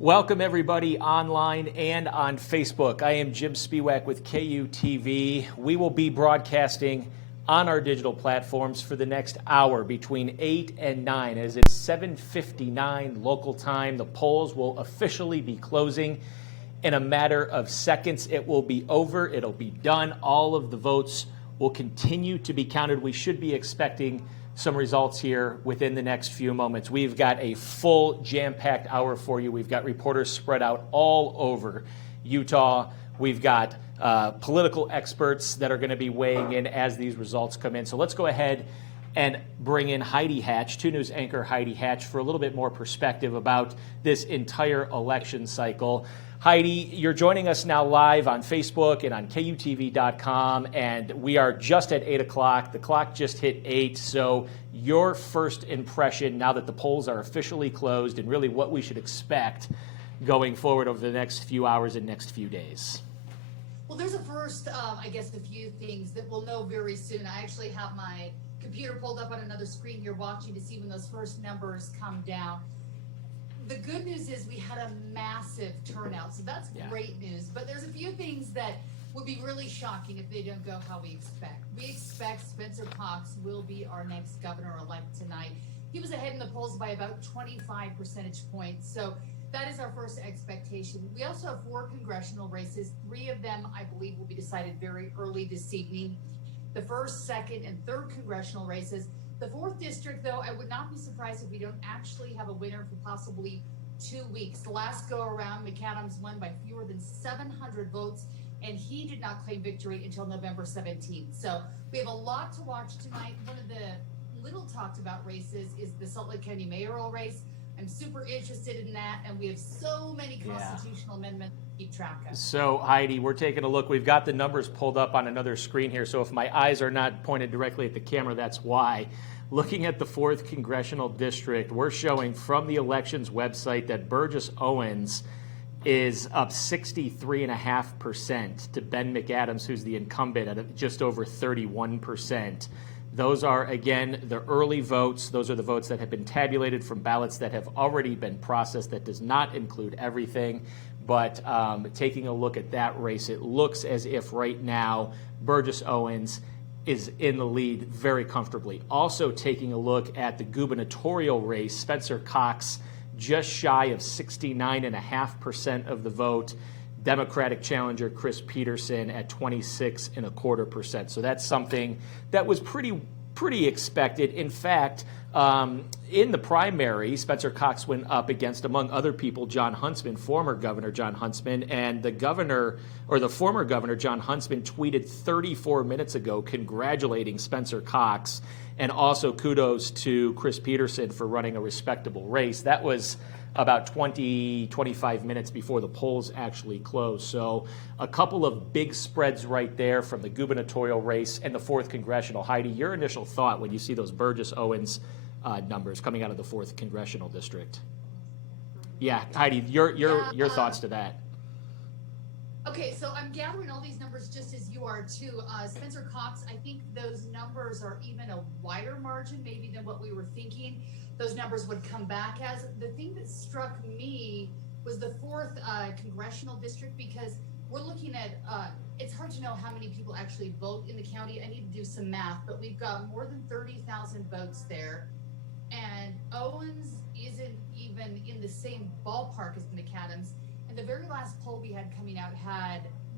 Welcome everybody online and on Facebook. I am Jim Spiewak with KUTV. We will be broadcasting on our digital platforms for the next hour between 8 and 9 as it's 7:59 local time. The polls will officially be closing in a matter of seconds. It will be over. It'll be done. All of the votes will continue to be counted. We should be expecting some results here within the next few moments. We've got a full jam-packed hour for you. We've got reporters spread out all over Utah. We've got political experts that are going to be weighing in as these results come in. So let's go ahead and bring in Heidi Hatch, 2 News anchor Heidi Hatch, for a little bit more perspective about this entire election cycle. Heidi, you're joining us now live on Facebook and on KUTV.com, and we are just at 8 o'clock. The clock just hit 8, so your first impression now that the polls are officially closed and really what we should expect going forward over the next few hours and next few days. Well, there's a few things that we'll know very soon. I actually have my computer pulled up on another screen here watching to see when those first numbers come down. The good news is we had a massive turnout, so that's great news. But there's a few things that would be really shocking if they don't go how we expect. We expect Spencer Cox will be our next governor-elect tonight. He was ahead in the polls by about 25 percentage points, so that is our first expectation. We also have 4 congressional races. 3 of them, I believe, will be decided very early this evening. The 1st, 2nd, and 3rd congressional races. The 4th district, though, I would not be surprised if we don't actually have a winner for possibly 2 weeks. The last go around, McAdams won by fewer than 700 votes, and he did not claim victory until November 17th. So we have a lot to watch tonight. One of the little talked about races is the Salt Lake County mayoral race. I'm super interested in that, and we have so many constitutional amendments to keep track of. So, Heidi, we're taking a look. We've got the numbers pulled up on another screen here, so if my eyes are not pointed directly at the camera, that's why. Looking at the 4th congressional district, we're showing from the elections website that Burgess Owens is up 63.5% to Ben McAdams, who's the incumbent, at just over 31%. Those are, again, the early votes. Those are the votes that have been tabulated from ballots that have already been processed. That does not include everything. But taking a look at that race, it looks as if right now Burgess Owens is in the lead very comfortably. Also taking a look at the gubernatorial race, Spencer Cox just shy of 69.5% of the vote. Democratic challenger Chris Peterson at 26.25%. So that's something that was pretty expected. In fact, in the primary, Spencer Cox went up against, among other people, Jon Huntsman, former Governor Jon Huntsman, and the former Governor Jon Huntsman tweeted 34 minutes ago congratulating Spencer Cox, and also kudos to Chris Peterson for running a respectable race. That was about 25 minutes before the polls actually closed. So a couple of big spreads right there from the gubernatorial race and the 4th congressional. Heidi, your initial thought when you see those Burgess Owens numbers coming out of the 4th congressional district? Yeah, Heidi, your thoughts to that. Okay, so I'm gathering all these numbers just as you are too. Spencer Cox, I think those numbers are even a wider margin maybe than what we were thinking those numbers would come back as. The thing that struck me was the 4th congressional district, because we're looking at, it's hard to know how many people actually vote in the county. I need to do some math, but we've got more than 30,000 votes there. And Owens isn't even in the same ballpark as McAdams. And the very last poll we had coming out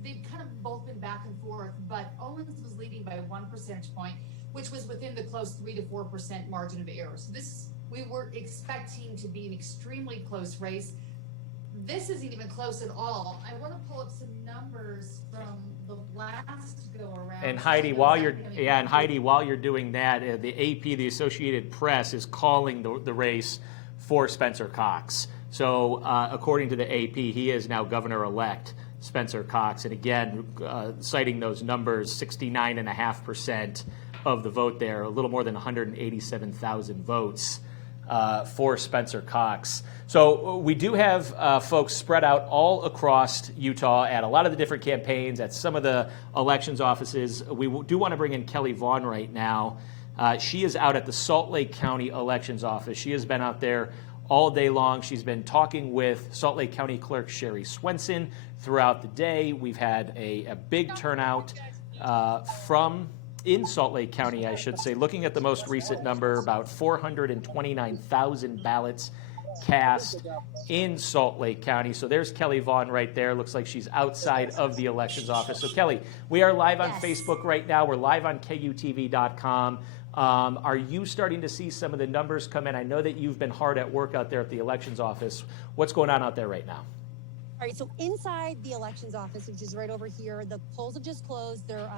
they've kind of both been back and forth, but Owens was leading by 1 percentage point, which was within the close 3 to 4% margin of error. So we were expecting to be an extremely close race. This isn't even close at all. I want to pull up some numbers from the last go around. And Heidi, while you're doing that, the AP, the Associated Press, is calling the race for Spencer Cox. So according to the AP, he is now governor-elect Spencer Cox. And again, citing those numbers, 69.5% of the vote there, a little more than 187,000 votes for Spencer Cox. So we do have folks spread out all across Utah at a lot of the different campaigns, at some of the elections offices. We do want to bring in Kelly Vaughn right now. She is out at the Salt Lake County Elections Office. She has been out there all day long. She's been talking with Salt Lake County Clerk Sherry Swenson throughout the day. We've had a big turnout from in Salt Lake County, I should say. Looking at the most recent number, about 429,000 ballots cast in Salt Lake County. So there's Kelly Vaughn right there. Looks like she's outside of the elections office. So Kelly, we are live on Facebook right now. We're live on KUTV.com. Are you starting to see some of the numbers come in? I know that you've been hard at work out there at the elections office. What's going on out there right now? All right, so inside the elections office, which is right over here, the polls have just closed. They're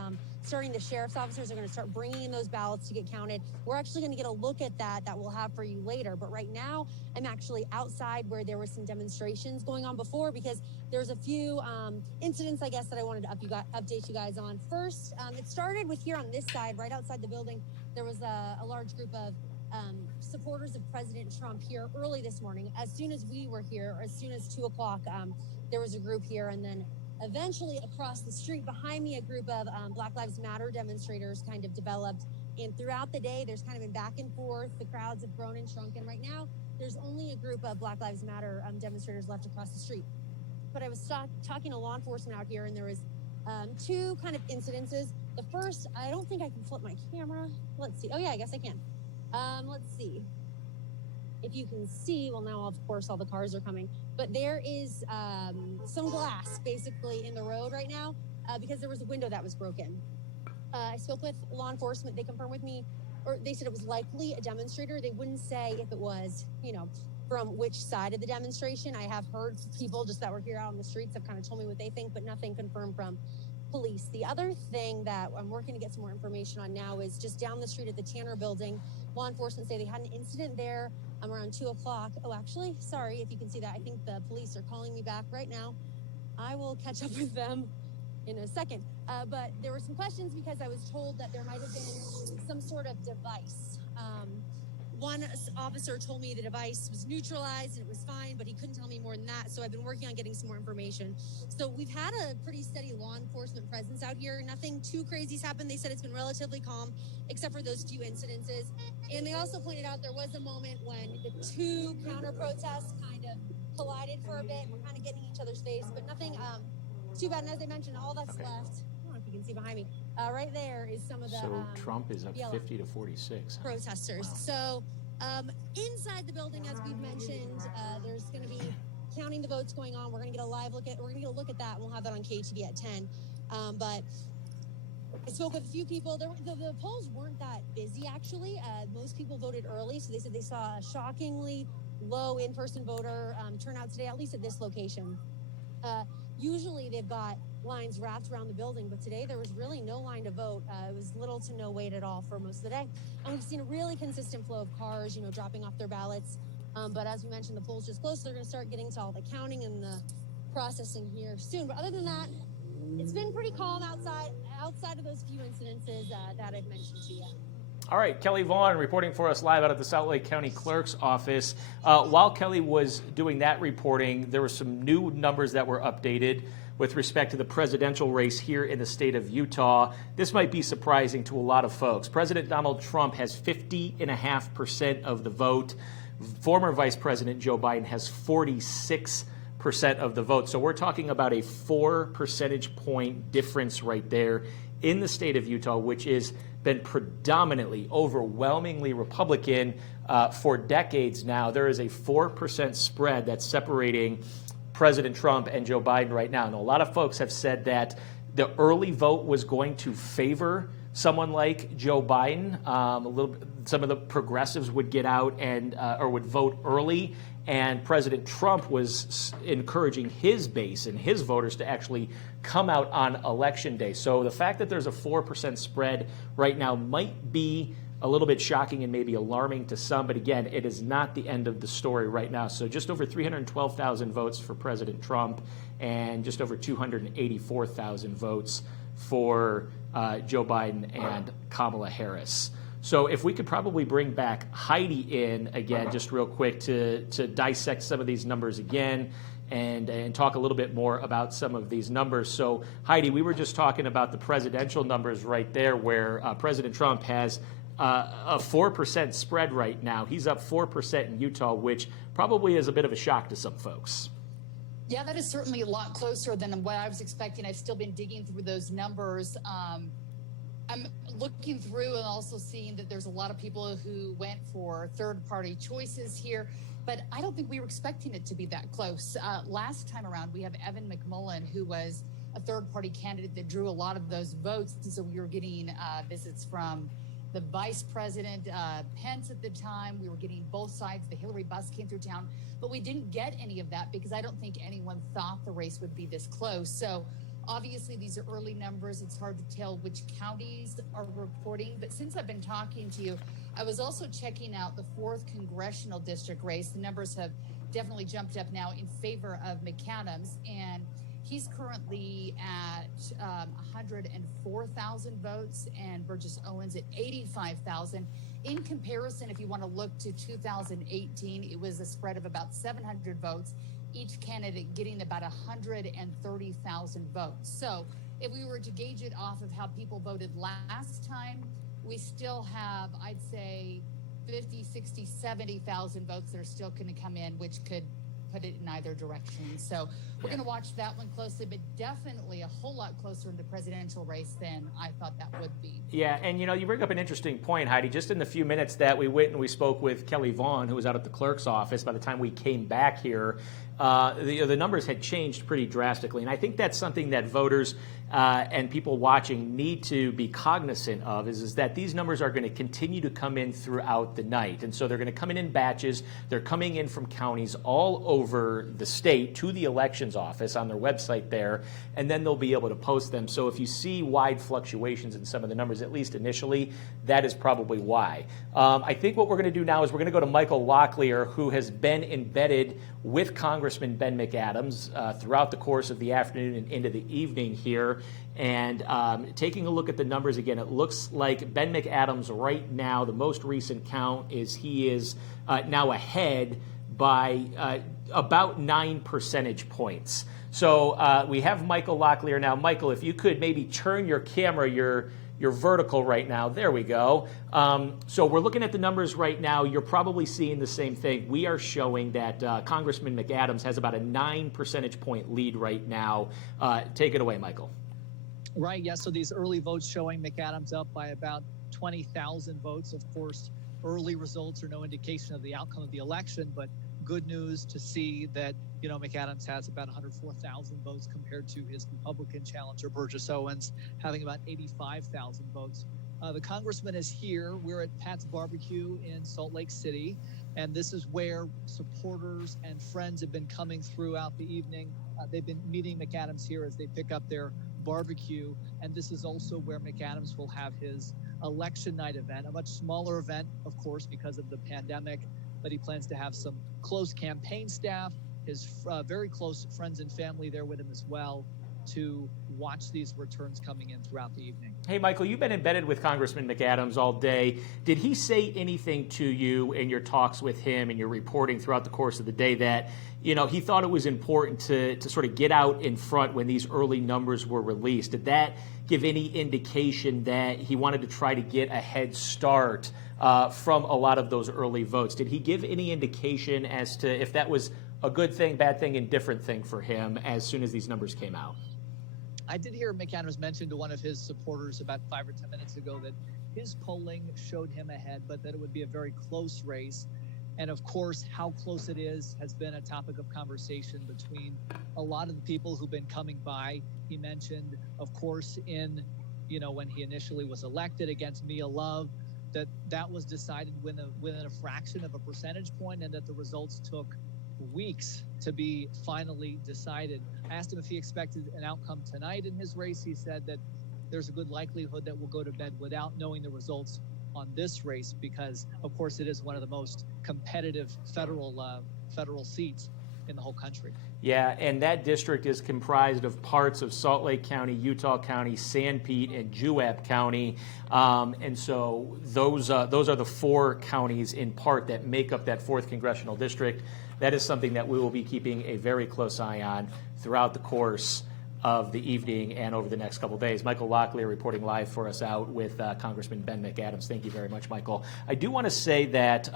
starting, the sheriff's officers are going to start bringing in those ballots to get counted. We're actually going to get a look at that we'll have for you later. But right now, I'm actually outside where there were some demonstrations going on before, because there's a few incidents, I guess, that I wanted to update you guys on. First, it started with here on this side, right outside the building. There was a large group of supporters of President Trump here early this morning. As soon as we were here, as soon as 2 o'clock, there was a group here, and then eventually across the street behind me, a group of Black Lives Matter demonstrators kind of developed. And throughout the day, there's kind of been back and forth. The crowds have grown and shrunk, and right now, there's only a group of Black Lives Matter demonstrators left across the street. But I was talking to law enforcement out here, and there was 2 kind of incidences. The first, I don't think I can flip my camera. Let's see. Oh yeah, I guess I can. Let's see. If you can see, well, now of course all the cars are coming, but there is some glass basically in the road right now because there was a window that was broken. I spoke with law enforcement. They confirmed with me, or they said it was likely a demonstrator. They wouldn't say if it was, from which side of the demonstration. I have heard people just that were here out on the streets have kind of told me what they think, but nothing confirmed from police. The other thing that I'm working to get some more information on now is just down the street at the Tanner building. Law enforcement say they had an incident there around 2 o'clock. Oh, actually, sorry if you can see that. I think the police are calling me back right now. I will catch up with them in a second. But there were some questions because I was told that there might have been some sort of device. One officer told me the device was neutralized and it was fine, but he couldn't tell me more than that. So I've been working on getting some more information. So we've had a pretty steady law enforcement presence out here. Nothing too crazy's happened. They said it's been relatively calm, except for those few incidences. And they also pointed out there was a moment when the 2 counter protests kind of collided for a bit. We're kind of getting in each other's face, but nothing too bad. And as I mentioned, all that's left. I don't know if you can see behind me. Right there is some of the So Trump is up 50 to 46. Protesters. Wow. So inside the building, as we've mentioned, there's going to be counting the votes going on. We're going to get a live look at. We're going to get a look at that. And we'll have that on KUTV at 10. But I spoke with a few people. The polls weren't that busy, actually. Most people voted early, so they said they saw a shockingly low in-person voter turnout today, at least at this location. Usually they've got lines wrapped around the building, but today there was really no line to vote. It was little to no wait at all for most of the day. And we've seen a really consistent flow of cars, dropping off their ballots. But as we mentioned, the polls just closed, so they're going to start getting to all the counting and the processing here soon. But other than that, it's been pretty calm outside of those few incidences that I've mentioned to you. All right, Kelly Vaughn reporting for us live out of the Salt Lake County Clerk's office. While Kelly was doing that reporting, there were some new numbers that were updated with respect to the presidential race here in the state of Utah. This might be surprising to a lot of folks. President Donald Trump has 50.5% of the vote. Former Vice President Joe Biden has 46% of the vote. So we're talking about a 4 percentage point difference right there in the state of Utah, which is been predominantly, overwhelmingly Republican for decades now. There is a 4% spread that's separating President Trump and Joe Biden right now. And a lot of folks have said that the early vote was going to favor someone like Joe Biden. Some of the progressives would get out and or would vote early, and President Trump was encouraging his base and his voters to actually come out on Election Day. So the fact that there's a 4% spread right now might be a little bit shocking and maybe alarming to some, but again, it is not the end of the story right now. So just over 312,000 votes for President Trump and just over 284,000 votes for Joe Biden and Kamala Harris. So if we could probably bring back Heidi in again, just real quick to dissect some of these numbers again and talk a little bit more about some of these numbers. So Heidi, we were just talking about the presidential numbers right there where President Trump has a 4% spread right now. He's up 4% in Utah, which probably is a bit of a shock to some folks. Yeah, that is certainly a lot closer than what I was expecting. I've still been digging through those numbers. I'm looking through and also seeing that there's a lot of people who went for third-party choices here, but I don't think we were expecting it to be that close. Last time around, we have Evan McMullen, who was a third-party candidate that drew a lot of those votes, and so we were getting visits from the vice president, Pence at the time. We were getting both sides. The Hillary bus came through town, but we didn't get any of that because I don't think anyone thought the race would be this close. So obviously these are early numbers. It's hard to tell which counties are reporting, but since I've been talking to you, I was also checking out the 4th congressional district race. The numbers have definitely jumped up now in favor of McAdams, and he's currently at 104,000 votes, and Burgess Owens at 85,000. In comparison, if you want to look to 2018, it was a spread of about 700 votes, each candidate getting about 130,000 votes. So if we were to gauge it off of how people voted last time, we still have, I'd say, 50, 60, 70,000 votes that are still going to come in, which could put it in either direction. So we're going to watch that one closely, but definitely a whole lot closer in the presidential race than I thought that would be. Yeah, and you bring up an interesting point, Heidi. Just in the few minutes that we went and we spoke with Kelly Vaughn, who was out at the clerk's office, by the time we came back here, the numbers had changed pretty drastically. And I think that's something that voters and people watching need to be cognizant of is that these numbers are going to continue to come in throughout the night. And so they're going to come in batches. They're coming in from counties all over the state to the elections office on their website there, and then they'll be able to post them. So if you see wide fluctuations in some of the numbers, at least initially, that is probably why. I think what we're going to do now is we're going to go to Michael Locklear, who has been embedded with Congressman Ben McAdams throughout the course of the afternoon and into the evening here. And taking a look at the numbers again, it looks like Ben McAdams right now, the most recent count is he is now ahead by about 9 percentage points. So we have Michael Locklear now. Michael, if you could maybe turn your camera, your vertical right now. There we go. So we're looking at the numbers right now. You're probably seeing the same thing. We are showing that Congressman McAdams has about a 9 percentage point lead right now. Take it away, Michael. Right, yeah, so these early votes showing McAdams up by about 20,000 votes. Of course, early results are no indication of the outcome of the election, but good news to see that, McAdams has about 104,000 votes compared to his Republican challenger, Burgess Owens, having about 85,000 votes. The congressman is here. We're at Pat's Barbecue in Salt Lake City, and this is where supporters and friends have been coming throughout the evening. They've been meeting McAdams here as they pick up their barbecue, and this is also where McAdams will have his election night event, a much smaller event, of course, because of the pandemic, but he plans to have some close campaign staff, his very close friends and family there with him as well, to watch these returns coming in throughout the evening. Hey, Michael, you've been embedded with Congressman McAdams all day. Did he say anything to you in your talks with him and your reporting throughout the course of the day that, he thought it was important to sort of get out in front when these early numbers were released? Did that give any indication that he wanted to try to get a head start from a lot of those early votes? Did he give any indication as to if that was a good thing, bad thing, indifferent thing for him as soon as these numbers came out? I did hear McAdams mention to one of his supporters about 5 or 10 minutes ago that his polling showed him ahead, but that it would be a very close race. And of course, how close it is has been a topic of conversation between a lot of the people who've been coming by. He mentioned, of course, when he initially was elected against Mia Love, that was decided within a fraction of a percentage point, and that the results took weeks to be finally decided. I asked him if he expected an outcome tonight in his race. He said that there's a good likelihood that we'll go to bed without knowing the results on this race because, of course, it is one of the most competitive federal seats in the whole country. Yeah, and that district is comprised of parts of Salt Lake County, Utah County, San Pete, and Juab County. And so those are the 4 counties in part that make up that 4th congressional district. That is something that we will be keeping a very close eye on throughout the course of the evening and over the next couple of days. Michael Locklear reporting live for us out with Congressman Ben McAdams. Thank you very much, Michael. I do want to say that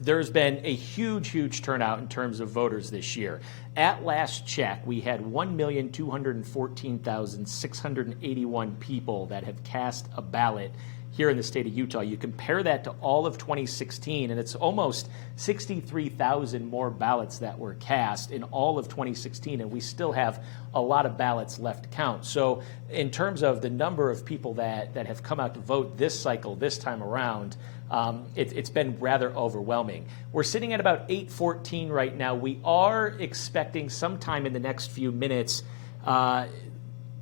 there's been a huge turnout in terms of voters this year. At last check, we had 1,214,681 people that have cast a ballot here in the state of Utah. You compare that to all of 2016, and it's almost 63,000 more ballots that were cast in all of 2016, and we still have a lot of ballots left to count. So in terms of the number of people that have come out to vote this cycle, this time around, it's been rather overwhelming. We're sitting at about 8:14 right now. We are expecting sometime in the next few minutes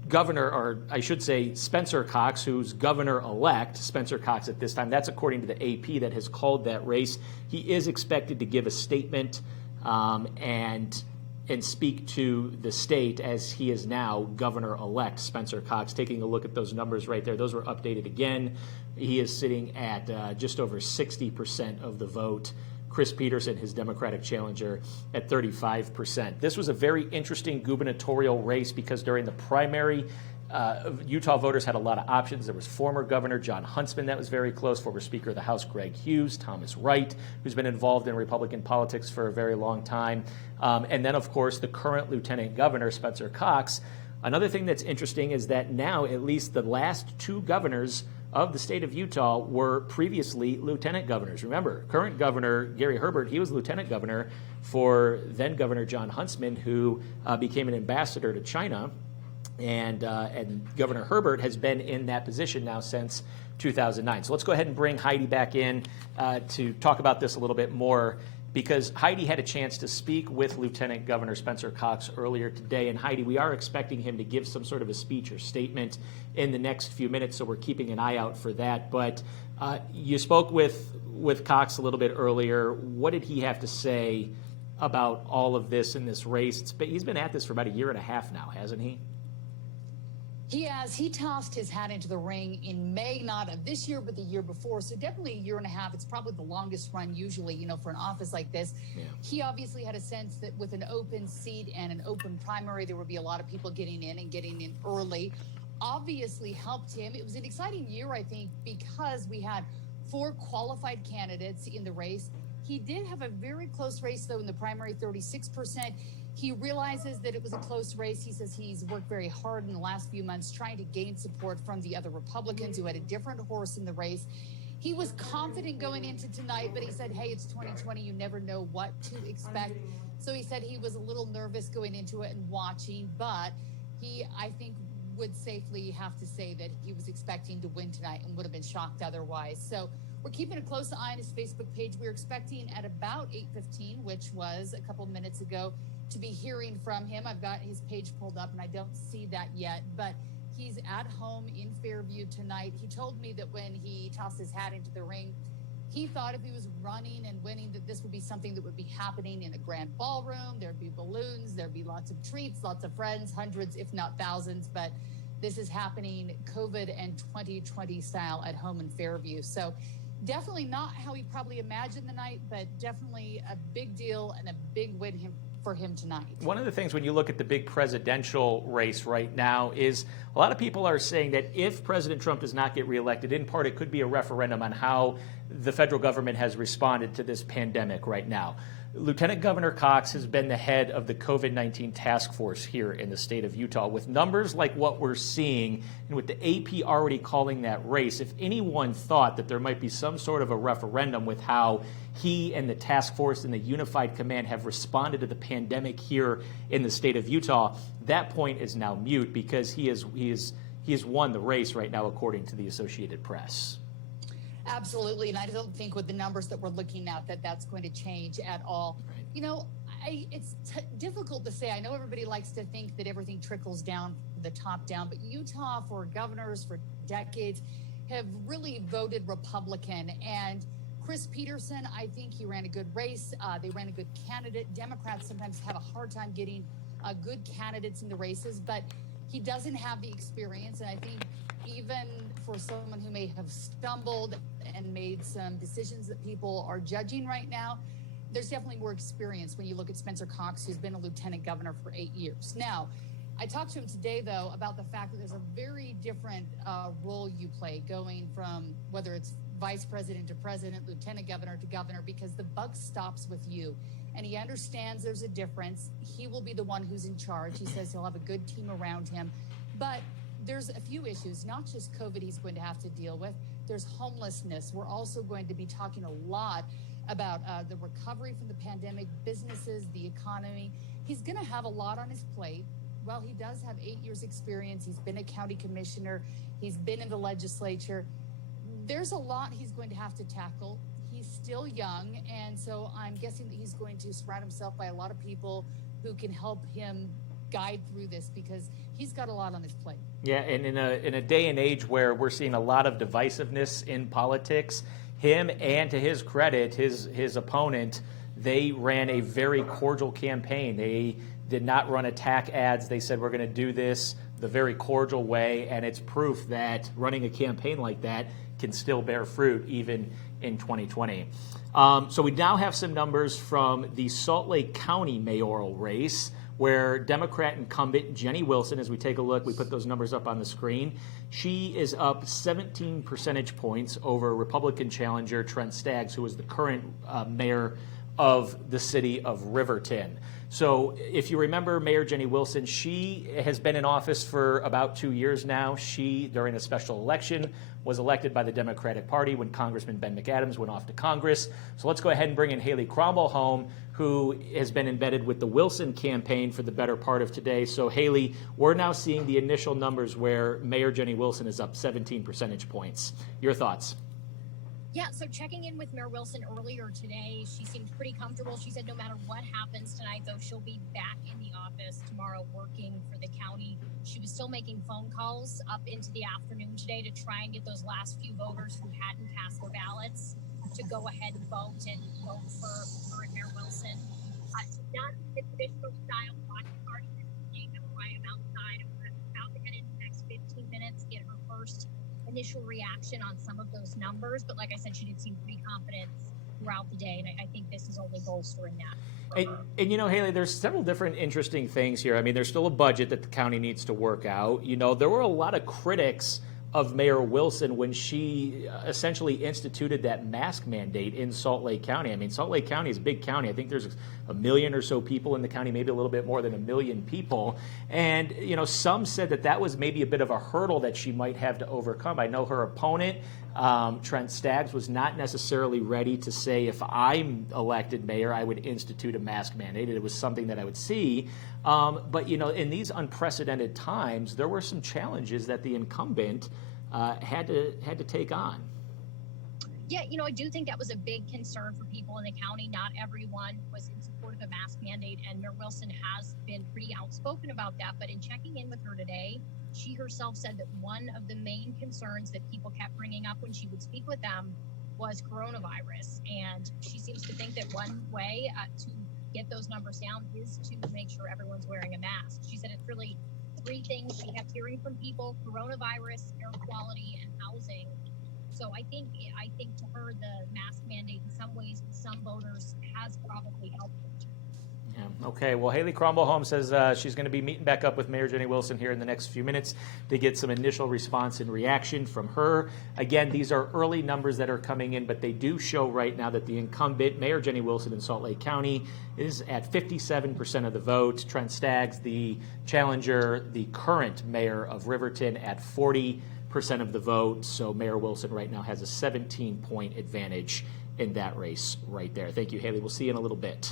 Governor, or I should say Spencer Cox, who's governor-elect, Spencer Cox at this time. That's according to the AP that has called that race. He is expected to give a statement and speak to the state as he is now governor-elect, Spencer Cox. Taking a look at those numbers right there, those were updated again. He is sitting at just over 60% of the vote. Chris Peterson, his Democratic challenger, at 35%. This was a very interesting gubernatorial race because during the primary, Utah voters had a lot of options. There was former Governor John Huntsman that was very close, former Speaker of the House Greg Hughes, Thomas Wright, who's been involved in Republican politics for a very long time, and then, of course, the current Lieutenant Governor, Spencer Cox. Another thing that's interesting is that now at least the last two governors of the state of Utah were previously lieutenant governors. Remember, current governor Gary Herbert, he was lieutenant governor for then Governor John Huntsman, who became an ambassador to China. And Governor Herbert has been in that position now since 2009. So let's go ahead and bring Heidi back in to talk about this a little bit more, because Heidi had a chance to speak with Lieutenant Governor Spencer Cox earlier today. And Heidi, we are expecting him to give some sort of a speech or statement in the next few minutes, so we're keeping an eye out for that. But you spoke with Cox a little bit earlier. What did he have to say about all of this in this race? He's been at this for about a year and a half now, hasn't he? He has. He tossed his hat into the ring in May, not of this year, but the year before. So definitely a year and a half. It's probably the longest run usually, for an office like this. Yeah. He obviously had a sense that with an open seat and an open primary, there would be a lot of people getting in early. Obviously helped him. It was an exciting year, I think, because we had 4 qualified candidates in the race. He did have a very close race, though, in the primary, 36%. He realizes that it was a close race. He says he's worked very hard in the last few months trying to gain support from the other Republicans who had a different horse in the race. He was confident going into tonight, but he said, hey, it's 2020. You never know what to expect. So he said he was a little nervous going into it and watching, but he, I think, would safely have to say that he was expecting to win tonight and would have been shocked otherwise. So we're keeping a close eye on his Facebook page. We're expecting at about 8:15, which was a couple minutes ago, to be hearing from him. I've got his page pulled up and I don't see that yet, but he's at home in Fairview tonight. He told me that when he tossed his hat into the ring, he thought if he was running and winning, that this would be something that would be happening in a grand ballroom. There'd be balloons, there'd be lots of treats, lots of friends, hundreds, if not thousands, but this is happening COVID and 2020 style at home in Fairview. So definitely not how he probably imagined the night, but definitely a big deal and a big win for him tonight. One of the things when you look at the big presidential race right now is a lot of people are saying that if President Trump does not get reelected, in part it could be a referendum on how the federal government has responded to this pandemic right now. Lieutenant Governor Cox has been the head of the COVID-19 task force here in the state of Utah. With numbers like what we're seeing, and with the AP already calling that race, if anyone thought that there might be some sort of a referendum with how he and the task force and the unified command have responded to the pandemic here in the state of Utah, that point is now moot because he has won the race right now, according to the Associated Press. Absolutely, and I don't think with the numbers that we're looking at that that's going to change at all. Right. It's difficult to say. I know everybody likes to think that everything trickles down from the top down, but Utah, for governors for decades, have really voted Republican. And Chris Peterson, I think he ran a good race. They ran a good candidate. Democrats sometimes have a hard time getting good candidates in the races, but he doesn't have the experience. And I think even for someone who may have stumbled and made some decisions that people are judging right now, there's definitely more experience when you look at Spencer Cox, who's been a lieutenant governor for 8 years. Now, I talked to him today, though, about the fact that there's a very different role you play going from whether it's vice president to president, lieutenant governor to governor, because the buck stops with you. And he understands there's a difference. He will be the one who's in charge. He says he'll have a good team around him. But there's a few issues, not just COVID he's going to have to deal with. There's homelessness. We're also going to be talking a lot about the recovery from the pandemic, businesses, the economy. He's going to have a lot on his plate. Well, he does have 8 years experience. He's been a county commissioner. He's been in the legislature. There's a lot he's going to have to tackle. He's still young, and so I'm guessing that he's going to surround himself by a lot of people who can help him guide through this, because he's got a lot on his plate. Yeah, and in a day and age where we're seeing a lot of divisiveness in politics, him, and to his credit, his opponent, they ran a very cordial campaign. They did not run attack ads. They said, we're going to do this the very cordial way, and it's proof that running a campaign like that can still bear fruit even in 2020. So we now have some numbers from the Salt Lake County mayoral race, where Democrat incumbent Jenny Wilson, as we take a look, we put those numbers up on the screen, she is up 17 percentage points over Republican challenger Trent Staggs, who is the current mayor of the city of Riverton. So if you remember Mayor Jenny Wilson, she has been in office for about 2 years now. She, during a special election, was elected by the Democratic Party when Congressman Ben McAdams went off to Congress. So let's go ahead and bring in Haley Cromwell-Home, who has been embedded with the Wilson campaign for the better part of today. So Haley, we're now seeing the initial numbers where Mayor Jenny Wilson is up 17 percentage points. Your thoughts? Yeah, so checking in with Mayor Wilson earlier today, she seemed pretty comfortable. She said no matter what happens tonight, though, she'll be back in the office tomorrow working for the county. She was still making phone calls up into the afternoon today to try and get those last few voters who hadn't cast their ballots to go ahead and vote for current Mayor Wilson. Not the traditional style watch party this evening. That's why I'm outside. I'm about to head in the next 15 minutes, get her first initial reaction on some of those numbers, but like I said, she did seem pretty confident throughout the day, and I think this is only bolstering that. And you know, Haley, there's several different interesting things here. I mean, there's still a budget that the county needs to work out. You know, there were a lot of critics of Mayor Wilson when she essentially instituted that mask mandate in Salt Lake County. I mean, Salt Lake County is a big county. I think there's 1 million or so people in the county, maybe a little bit more than 1 million people. And, you know, some said that that was maybe a bit of a hurdle that she might have to overcome. I know her opponent, Trent Staggs, was not necessarily ready to say, if I'm elected mayor, I would institute a mask mandate. It was something that I would see. But, you know, in these unprecedented times, there were some challenges that the incumbent had to take on. Yeah, you know, I do think that was a big concern for people in the county. Not everyone was in support of a mask mandate, and Mayor Wilson has been pretty outspoken about that. But in checking in with her today, she herself said that one of the main concerns that people kept bringing up when she would speak with them was coronavirus. And she seems to think that one way to get those numbers down is to make sure everyone's wearing a mask. She said it's really 3 things she kept hearing from people: coronavirus, air quality, and housing. So I think to her, the mask mandate in some ways with some voters has probably helped her. Yeah. Okay. Well, Haley Cromwell-Home says she's going to be meeting back up with Mayor Jenny Wilson here in the next few minutes to get some initial response and reaction from her. Again, these are early numbers that are coming in, but they do show right now that the incumbent, Mayor Jenny Wilson in Salt Lake County, is at 57% of the vote. Trent Staggs, the challenger, the current mayor of Riverton, at 40% of the vote. So Mayor Wilson right now has a 17-point advantage in that race right there. Thank you, Haley. We'll see you in a little bit.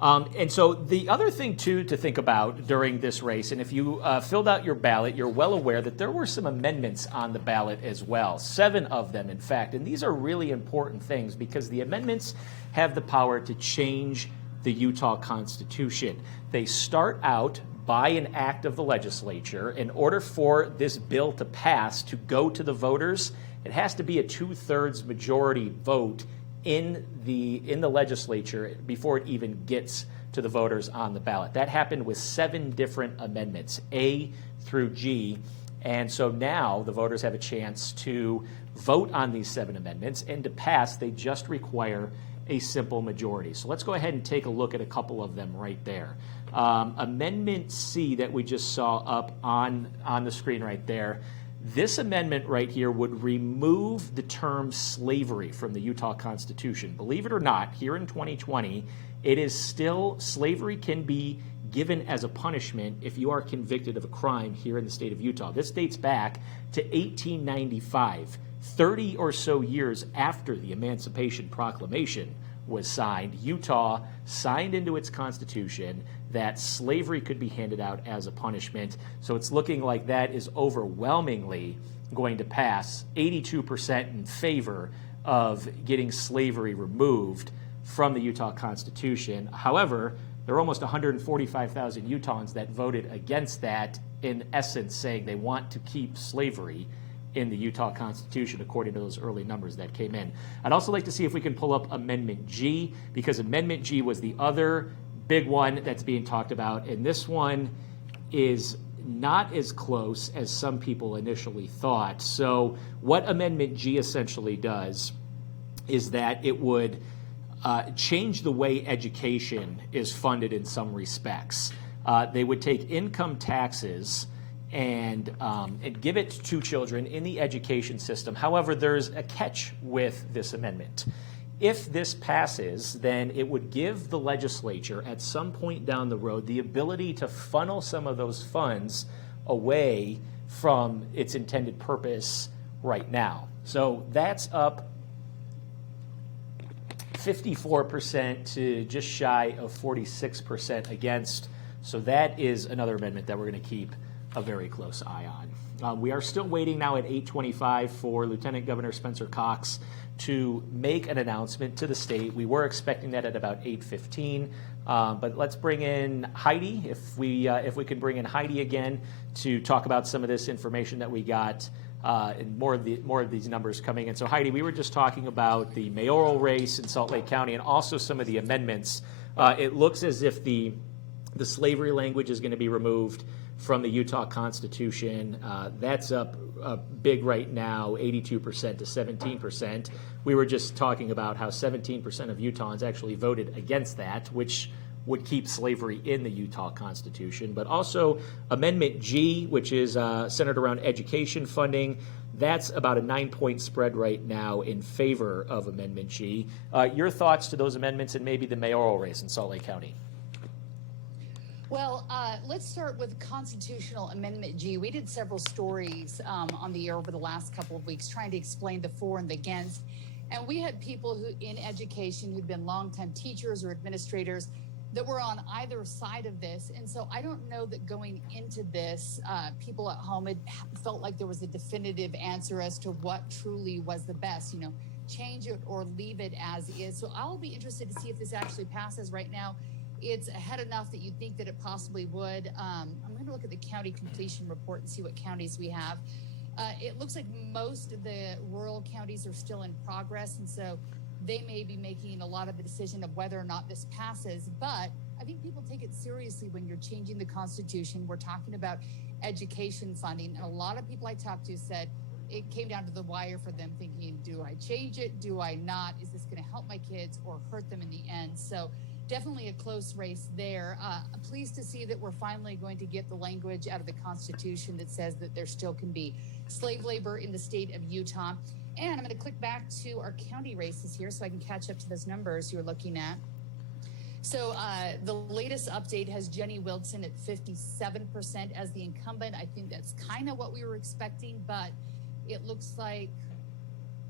And so the other thing, too, to think about during this race, and if you filled out your ballot, you're well aware that there were some amendments on the ballot as well, 7 of them, in fact. And these are really important things because the amendments have the power to change the Utah Constitution. They start out by an act of the legislature. In order for this bill to pass, to go to the voters, it has to be a 2/3 majority vote in the legislature before it even gets to the voters on the ballot. That happened with 7 different amendments, A through G. And so now the voters have a chance to vote on these 7 amendments, and to pass, they just require a simple majority. So let's go ahead and take a look at a couple of them right there. Amendment C that we just saw up on the screen right there. This amendment right here would remove the term slavery from the Utah Constitution. Believe it or not, here in 2020, it is still, slavery can be given as a punishment if you are convicted of a crime here in the state of Utah. This dates back to 1895, 30 or so years after the Emancipation Proclamation was signed. Utah signed into its constitution that slavery could be handed out as a punishment. So it's looking like that is overwhelmingly going to pass, 82% in favor of getting slavery removed from the Utah Constitution. However, there are almost 145,000 Utahns that voted against that, in essence saying they want to keep slavery in the Utah Constitution, according to those early numbers that came in. I'd also like to see if we can pull up Amendment G, because Amendment G was the other big one that's being talked about, and this one is not as close as some people initially thought. So what Amendment G essentially does is that it would change the way education is funded in some respects. They would take income taxes and give it to children in the education system. However, there's a catch with this amendment. If this passes, then it would give the legislature at some point down the road the ability to funnel some of those funds away from its intended purpose right now. So that's up 54% to just shy of 46% against. So that is another amendment that we're going to keep a very close eye on. We are still waiting now at 8:25 for Lieutenant Governor Spencer Cox to make an announcement to the state. We were expecting that at about 8:15, but let's bring in Heidi, if we can bring in Heidi again to talk about some of this information that we got, and more of these numbers coming in. So Heidi, we were just talking about the mayoral race in Salt Lake County and also some of the amendments. It looks as if the slavery language is going to be removed from the Utah Constitution. That's up big right now, 82% to 17%. We were just talking about how 17% of Utahns actually voted against that, which would keep slavery in the Utah Constitution. But also Amendment G, which is centered around education funding, that's about a 9-point spread right now in favor of Amendment G. Your thoughts to those amendments and maybe the mayoral race in Salt Lake County? Well, let's start with Constitutional Amendment G. We did several stories on the air over the last couple of weeks trying to explain the for and the against. And we had people who in education who'd been longtime teachers or administrators that were on either side of this. And so I don't know that going into this, people at home had felt like there was a definitive answer as to what truly was the best, change it or leave it as is. So I'll be interested to see if this actually passes. Right now, it's ahead enough that you think that it possibly would. I'm going to look at the county completion report and see what counties we have. It looks like most of the rural counties are still in progress, and so they may be making a lot of the decision of whether or not this passes. But I think people take it seriously when you're changing the Constitution. We're talking about education funding, and a lot of people I talked to said it came down to the wire for them, thinking, do I change it? Do I not? Is this going to help my kids or hurt them in the end? So definitely a close race there. Pleased to see that we're finally going to get the language out of the Constitution that says that there still can be slave labor in the state of Utah. And I'm going to click back to our county races here so I can catch up to those numbers you're looking at. So the latest update has Jenny Wilson at 57% as the incumbent. I think that's kind of what we were expecting, but it looks like,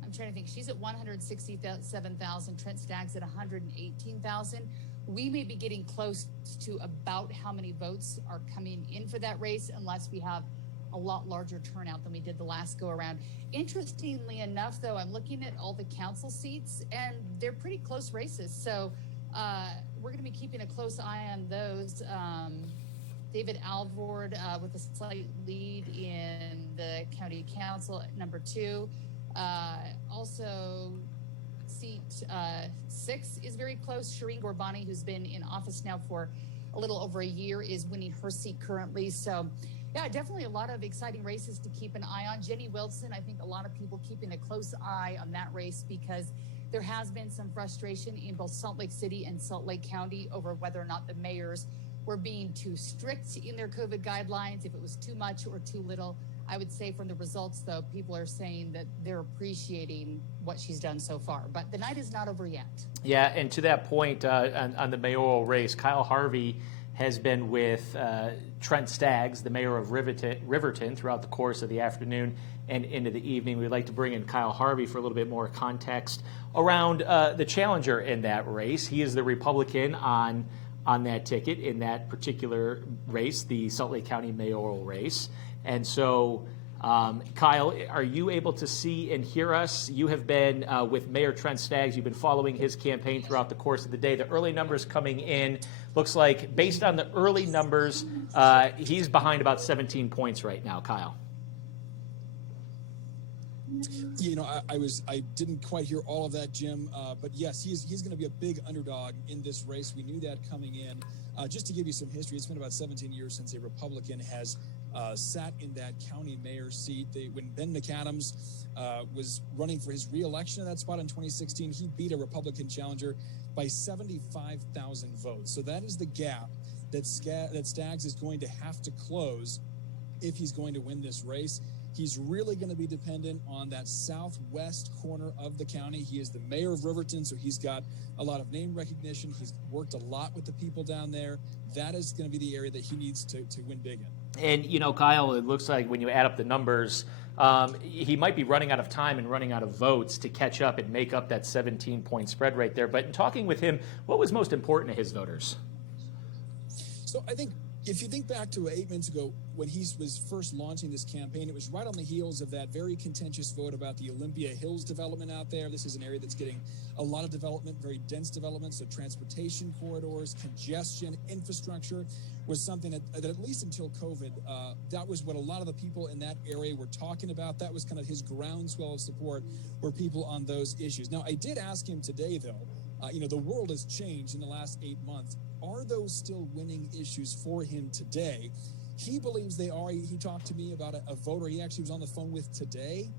I'm trying to think, she's at 167,000, Trent Staggs at 118,000. We may be getting close to about how many votes are coming in for that race, unless we have a lot larger turnout than we did the last go around. Interestingly enough, though, I'm looking at all the council seats, and they're pretty close races. So we're going to be keeping a close eye on those. David Alvord with a slight lead in the county council at number 2. Also, seat 6 is very close. Shireen Gorbani, who's been in office now for a little over a year, is winning her seat currently. So, yeah, definitely a lot of exciting races to keep an eye on. Jenny Wilson, I think a lot of people keeping a close eye on that race because there has been some frustration in both Salt Lake City and Salt Lake County over whether or not the mayors were being too strict in their COVID guidelines, if it was too much or too little. I would say from the results, though, people are saying that they're appreciating what she's done so far. But the night is not over yet. Yeah, and to that point, on the mayoral race, Kyle Harvey has been with Trent Staggs, the mayor of Riverton, throughout the course of the afternoon and into the evening. We'd like to bring in Kyle Harvey for a little bit more context around the challenger in that race. He is the Republican on that ticket in that particular race, the Salt Lake County mayoral race. And so, Kyle, are you able to see and hear us? You have been with Mayor Trent Staggs. You've been following his campaign throughout the course of the day. The early numbers coming in, looks like, based on the early numbers, he's behind about 17 points right now, Kyle. You know, I didn't quite hear all of that, Jim, but yes, he's going to be a big underdog in this race. We knew that coming in. Just to give you some history, it's been about 17 years since a Republican has sat in that county mayor seat. When Ben McAdams was running for his re-election in that spot in 2016, he beat a Republican challenger by 75,000 votes. So that is the gap that Staggs is going to have to close if he's going to win this race. He's really going to be dependent on that southwest corner of the county. He is the mayor of Riverton, so he's got a lot of name recognition. He's worked a lot with the people down there. That is going to be the area that he needs to win big in. And, you know, Kyle, it looks like when you add up the numbers, he might be running out of time and running out of votes to catch up and make up that 17-point spread right there. But in talking with him, what was most important to his voters? So I think if you think back to 8 months ago when he was first launching this campaign, it was right on the heels of that very contentious vote about the Olympia Hills development out there. This is an area that's getting a lot of development, very dense development, so transportation corridors, congestion, infrastructure was something that at least until COVID, that was what a lot of the people in that area were talking about. That was kind of his groundswell of support were people on those issues. Now, I did ask him today, though, the world has changed in the last 8 months. Are those still winning issues for him today? He believes they are. He talked to me about a voter he actually was on the phone with today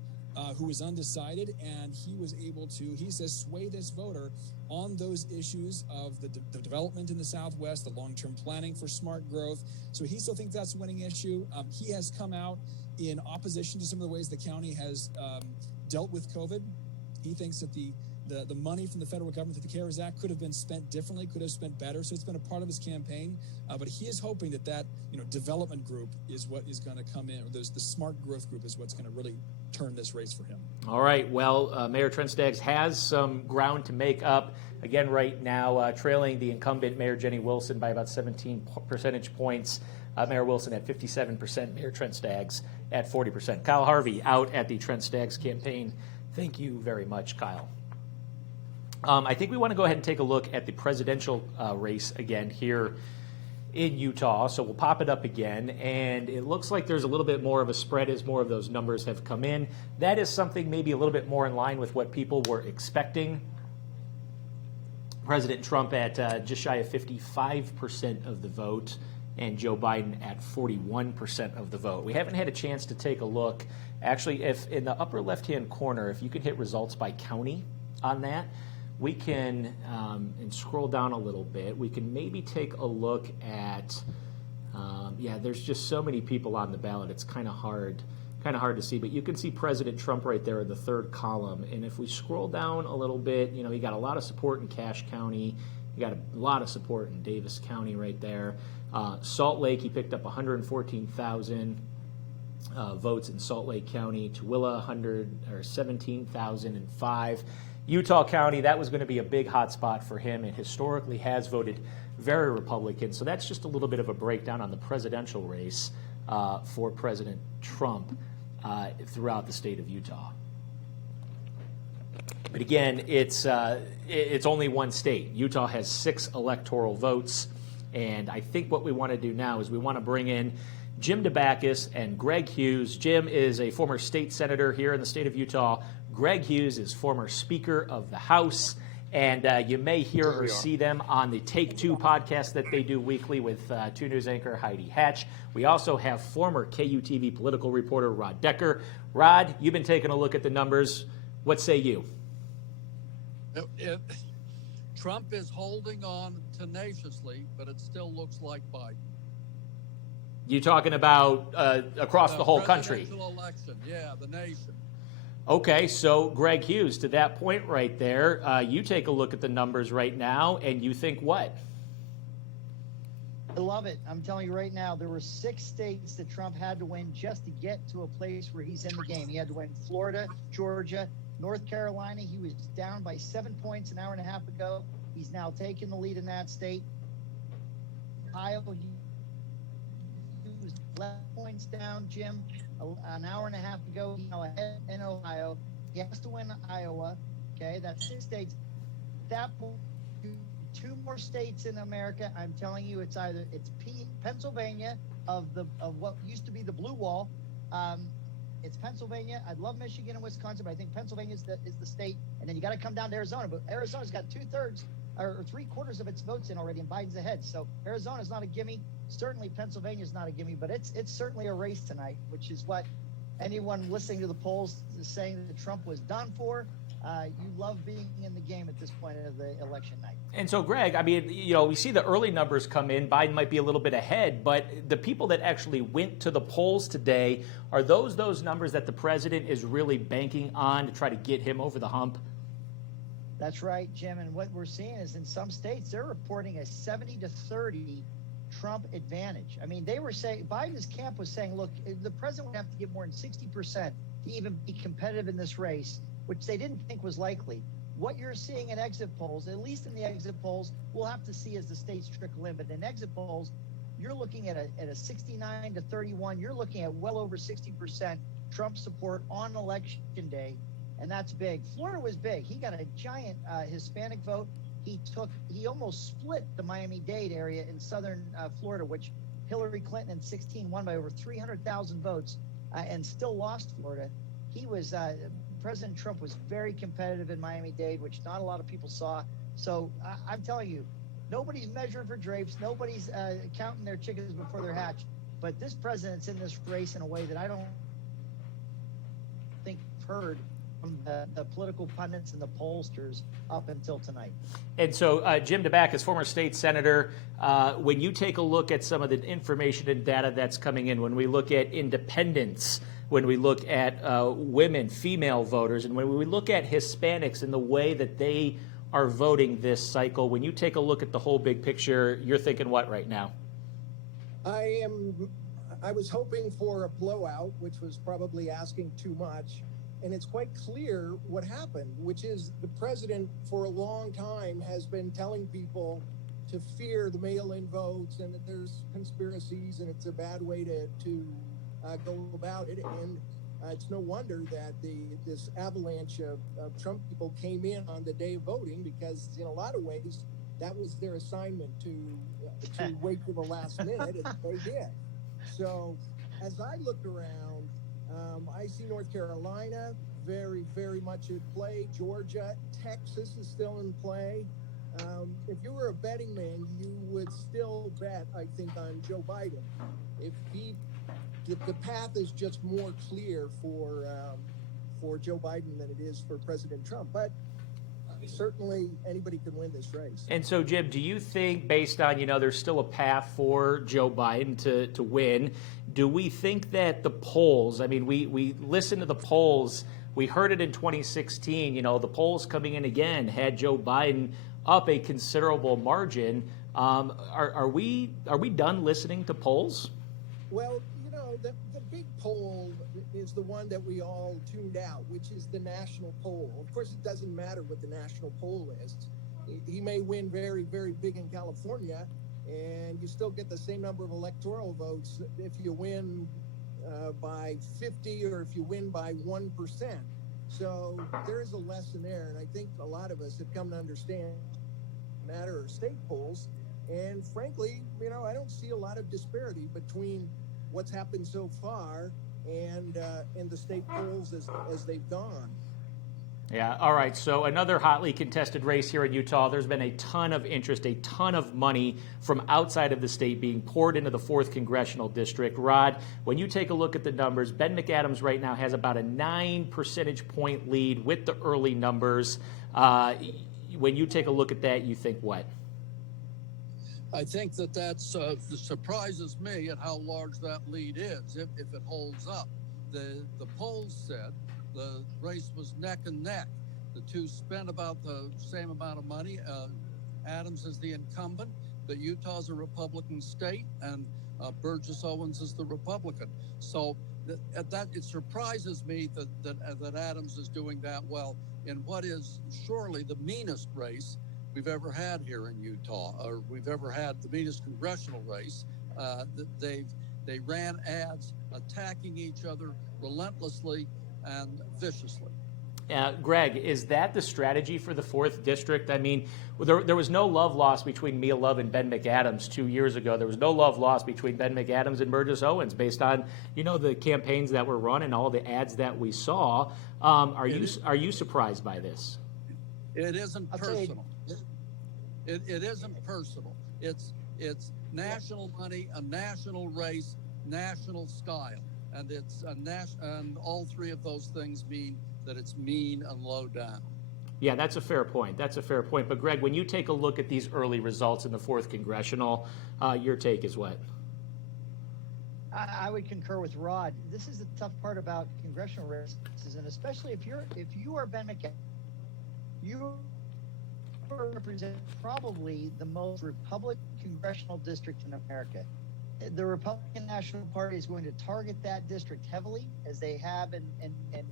who was undecided, and he was able to, he says, sway this voter on those issues of the development in the Southwest, the long-term planning for smart growth. So he still thinks that's a winning issue. He has come out in opposition to some of the ways the county has dealt with COVID. He thinks that the money from the federal government through the CARES Act could have been spent differently, could have spent better. So it's been a part of his campaign. But he is hoping that development group is what is going to come in, or the smart growth group is what's going to really turn this race for him. All right. Well, Mayor Trent Staggs has some ground to make up. Again, right now, trailing the incumbent Mayor Jenny Wilson by about 17 percentage points. Mayor Wilson at 57%, Mayor Trent Staggs at 40%. Kyle Harvey out at the Trent Staggs campaign. Thank you very much, Kyle. I think we want to go ahead and take a look at the presidential race again here in Utah. So we'll pop it up again, and it looks like there's a little bit more of a spread as more of those numbers have come in. That is something maybe a little bit more in line with what people were expecting. President Trump at just shy of 55% of the vote, and Joe Biden at 41% of the vote. We haven't had a chance to take a look. Actually, if in the upper left-hand corner, if you can hit results by county on that, we can, and scroll down a little bit, we can maybe take a look at, there's just so many people on the ballot, it's kind of hard to see, but you can see President Trump right there in the third column, and if we scroll down a little bit, he got a lot of support in Cache County, he got a lot of support in Davis County right there. Salt Lake, he picked up 114,000 votes in Salt Lake County. Tooele, 17,005. Utah County, that was going to be a big hot spot for him, and historically has voted very Republican. So that's just a little bit of a breakdown on the presidential race for President Trump throughout the state of Utah. But again, it's only one state. Utah has 6 electoral votes, and I think what we want to do now is we want to bring in Jim DeBacchus and Greg Hughes. Jim is a former state senator here in the state of Utah. Greg Hughes is former Speaker of the House, and you may hear or see them on the Take Two podcast that they do weekly with 2 News anchor Heidi Hatch. We also have former KUTV political reporter Rod Decker. Rod, you've been taking a look at the numbers. What say you? Trump is holding on tenaciously, but it still looks like Biden. You talking about across the whole country? Presidential election, yeah, the nation. Okay, so Greg Hughes, to that point right there, you take a look at the numbers right now, and you think what? I love it. I'm telling you right now, there were 6 states that Trump had to win just to get to a place where he's in the game. He had to win Florida, Georgia, North Carolina. He was down by 7 points an hour and a half ago. He's now taking the lead in that state. Ohio, he was 11 points down, Jim, an hour and a half ago. He's now ahead in Ohio. He has to win Iowa. Okay, that's 6 states. At that point, 2 more states in America. I'm telling you, it's Pennsylvania of what used to be the blue wall. It's Pennsylvania. I'd love Michigan and Wisconsin, but I think Pennsylvania is the state. And then you got to come down to Arizona. But Arizona's got 2/3 or 3/4 of its votes in already, and Biden's ahead. So Arizona's not a gimme. Certainly Pennsylvania's not a gimme, but it's certainly a race tonight, which is what anyone listening to the polls is saying that Trump was done for. You love being in the game at this point of the election night. And so, Greg, I mean, we see the early numbers come in. Biden might be a little bit ahead, but the people that actually went to the polls today, are those numbers that the president is really banking on to try to get him over the hump? That's right, Jim. And what we're seeing is in some states, they're reporting a 70-30 Trump advantage. I mean, they were saying, Biden's camp was saying, look, the president would have to get more than 60% to even be competitive in this race, which they didn't think was likely. What you're seeing in exit polls, at least in the exit polls, we'll have to see as the states trickle in. But in exit polls, you're looking at a 69-31. You're looking at well over 60% Trump support on election day, and that's big. Florida was big. He got a giant Hispanic vote. He almost split the Miami-Dade area in southern Florida, which Hillary Clinton in 2016 won by over 300,000 votes and still lost Florida. President Trump was very competitive in Miami-Dade, which not a lot of people saw. So I'm telling you, nobody's measuring for drapes. Nobody's counting their chickens before they're hatched. But this president's in this race in a way that I don't think heard from the political pundits and the pollsters up until tonight. And so, Jim DeBack, as former state senator, when you take a look at some of the information and data that's coming in, when we look at independents, when we look at women, female voters, and when we look at Hispanics and the way that they are voting this cycle, when you take a look at the whole big picture, you're thinking what right now? I was hoping for a blowout, which was probably asking too much. And it's quite clear what happened, which is the president for a long time has been telling people to fear the mail-in votes and that there's conspiracies and it's a bad way to go about it. And it's no wonder that this avalanche of Trump people came in on the day of voting, because in a lot of ways that was their assignment to wait till the last minute, and they did. So as I look around, I see North Carolina very, very much at play. Georgia, Texas is still in play. If you were a betting man, you would still bet, I think, on Joe Biden. The path is just more clear for Joe Biden than it is for President Trump. But certainly anybody can win this race. And so, Jim, do you think, based on, there's still a path for Joe Biden to win, do we think that the polls, I mean, we listened to the polls, we heard it in 2016, the polls coming in again had Joe Biden up a considerable margin. Are we done listening to polls? Well, the big poll is the one that we all tuned out, which is the national poll. Of course, it doesn't matter what the national poll is. He may win very, very big in California, and you still get the same number of electoral votes if you win by 50 or if you win by 1%. So there is a lesson there, and I think a lot of us have come to understand the matter of state polls. And frankly, I don't see a lot of disparity between what's happened so far and the state polls as they've gone. Yeah, all right. So another hotly contested race here in Utah. There's been a ton of interest, a ton of money from outside of the state being poured into the 4th Congressional District. Rod, when you take a look at the numbers, Ben McAdams right now has about a 9 percentage point lead with the early numbers. When you take a look at that, you think what? I think that surprises me at how large that lead is if it holds up. The polls said the race was neck and neck. The two spent about the same amount of money. Adams is the incumbent, but Utah's a Republican state, and Burgess Owens is the Republican. So that it surprises me that Adams is doing that well in what is surely the meanest race we've ever had here in Utah, or we've ever had the meanest congressional race. They ran ads attacking each other relentlessly and viciously. Greg, is that the strategy for the 4th District? I mean, there was no love lost between Mia Love and Ben McAdams 2 years ago. There was no love lost between Ben McAdams and Burgess Owens based on, the campaigns that were run and all the ads that we saw. Are you surprised by this? It isn't personal. It isn't personal. It's national money, a national race, national style, and and all three of those things mean that it's mean and low down. Yeah, that's a fair point. But Greg, when you take a look at these early results in the 4th Congressional, your take is what? I would concur with Rod. This is the tough part about congressional races, and especially if you are Ben McAdams, you represent probably the most Republican congressional district in America. The Republican National Party is going to target that district heavily, as they have in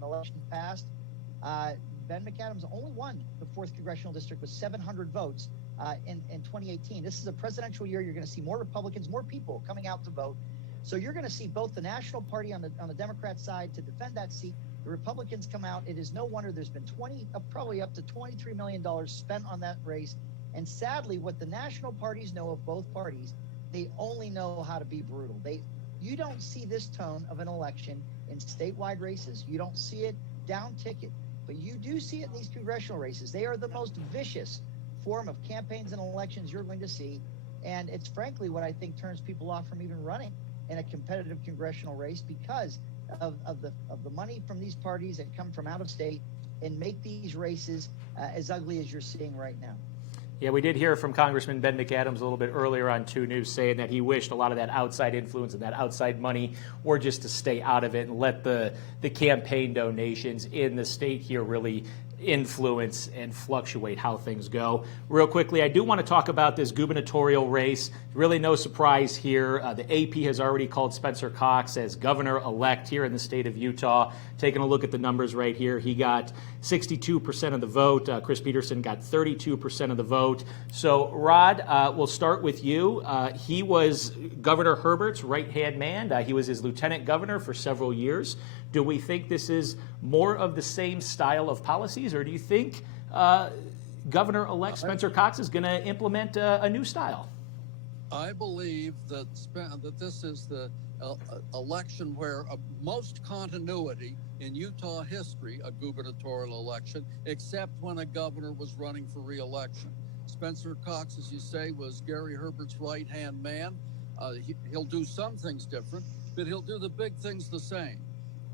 elections past. Ben McAdams only won the 4th Congressional District with 700 votes in 2018. This is a presidential year. You're going to see more Republicans, more people coming out to vote. So you're going to see both the National Party on the Democrat side to defend that seat. The Republicans come out. It is no wonder there's been probably up to $23 million spent on that race. And sadly, what the national parties know of both parties, they only know how to be brutal. You don't see this tone of an election in statewide races. You don't see it down ticket, but you do see it in these congressional races. They are the most vicious form of campaigns and elections you're going to see. And it's frankly what I think turns people off from even running in a competitive congressional race, because of the money from these parties that come from out of state and make these races as ugly as you're seeing right now. Yeah, we did hear from Congressman Ben McAdams a little bit earlier on 2 News saying that he wished a lot of that outside influence and that outside money were just to stay out of it and let the campaign donations in the state here really influence and fluctuate how things go. Real quickly, I do want to talk about this gubernatorial race. Really no surprise here. The AP has already called Spencer Cox as governor-elect here in the state of Utah. Taking a look at the numbers right here, he got 62% of the vote. Chris Peterson got 32% of the vote. So, Rod, we'll start with you. He was Governor Herbert's right-hand man. He was his lieutenant governor for several years. Do we think this is more of the same style of policies, or do you think Governor-elect Spencer Cox is going to implement a new style? I believe that this is the election where most continuity in Utah history, a gubernatorial election, except when a governor was running for re-election. Spencer Cox, as you say, was Gary Herbert's right-hand man. He'll do some things different, but he'll do the big things the same.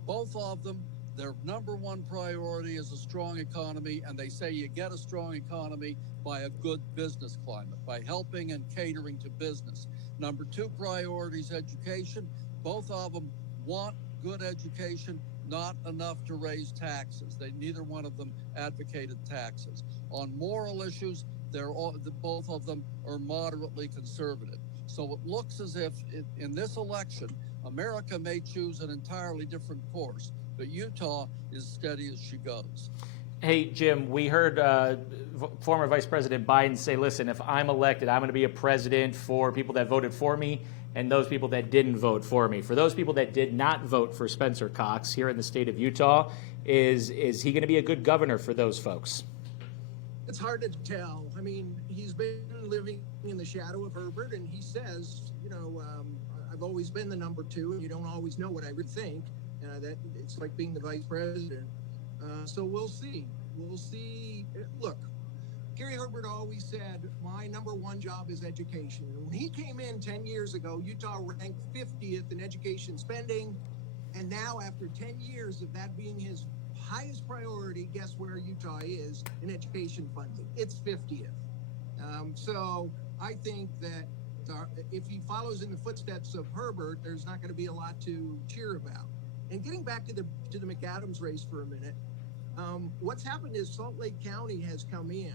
Both of them, their number one priority is a strong economy, and they say you get a strong economy by a good business climate, by helping and catering to business. Number two priority is education. Both of them want good education, not enough to raise taxes. Neither one of them advocated taxes. On moral issues, both of them are moderately conservative. So it looks as if in this election, America may choose an entirely different course, but Utah is steady as she goes. Hey, Jim, we heard former Vice President Biden say, listen, if I'm elected, I'm going to be a president for people that voted for me and those people that didn't vote for me. For those people that did not vote for Spencer Cox here in the state of Utah, is he going to be a good governor for those folks? It's hard to tell. I mean, he's been living in the shadow of Herbert, and he says, I've always been the number two, and you don't always know what I would think. That it's like being the vice president. So we'll see. We'll see. Look, Gary Herbert always said, my number one job is education. And when he came in 10 years ago, Utah ranked 50th in education spending. And now, after 10 years of that being his highest priority, guess where Utah is in education funding? It's 50th. So I think that if he follows in the footsteps of Herbert, there's not going to be a lot to cheer about. And getting back to the McAdams race for a minute, what's happened is Salt Lake County has come in.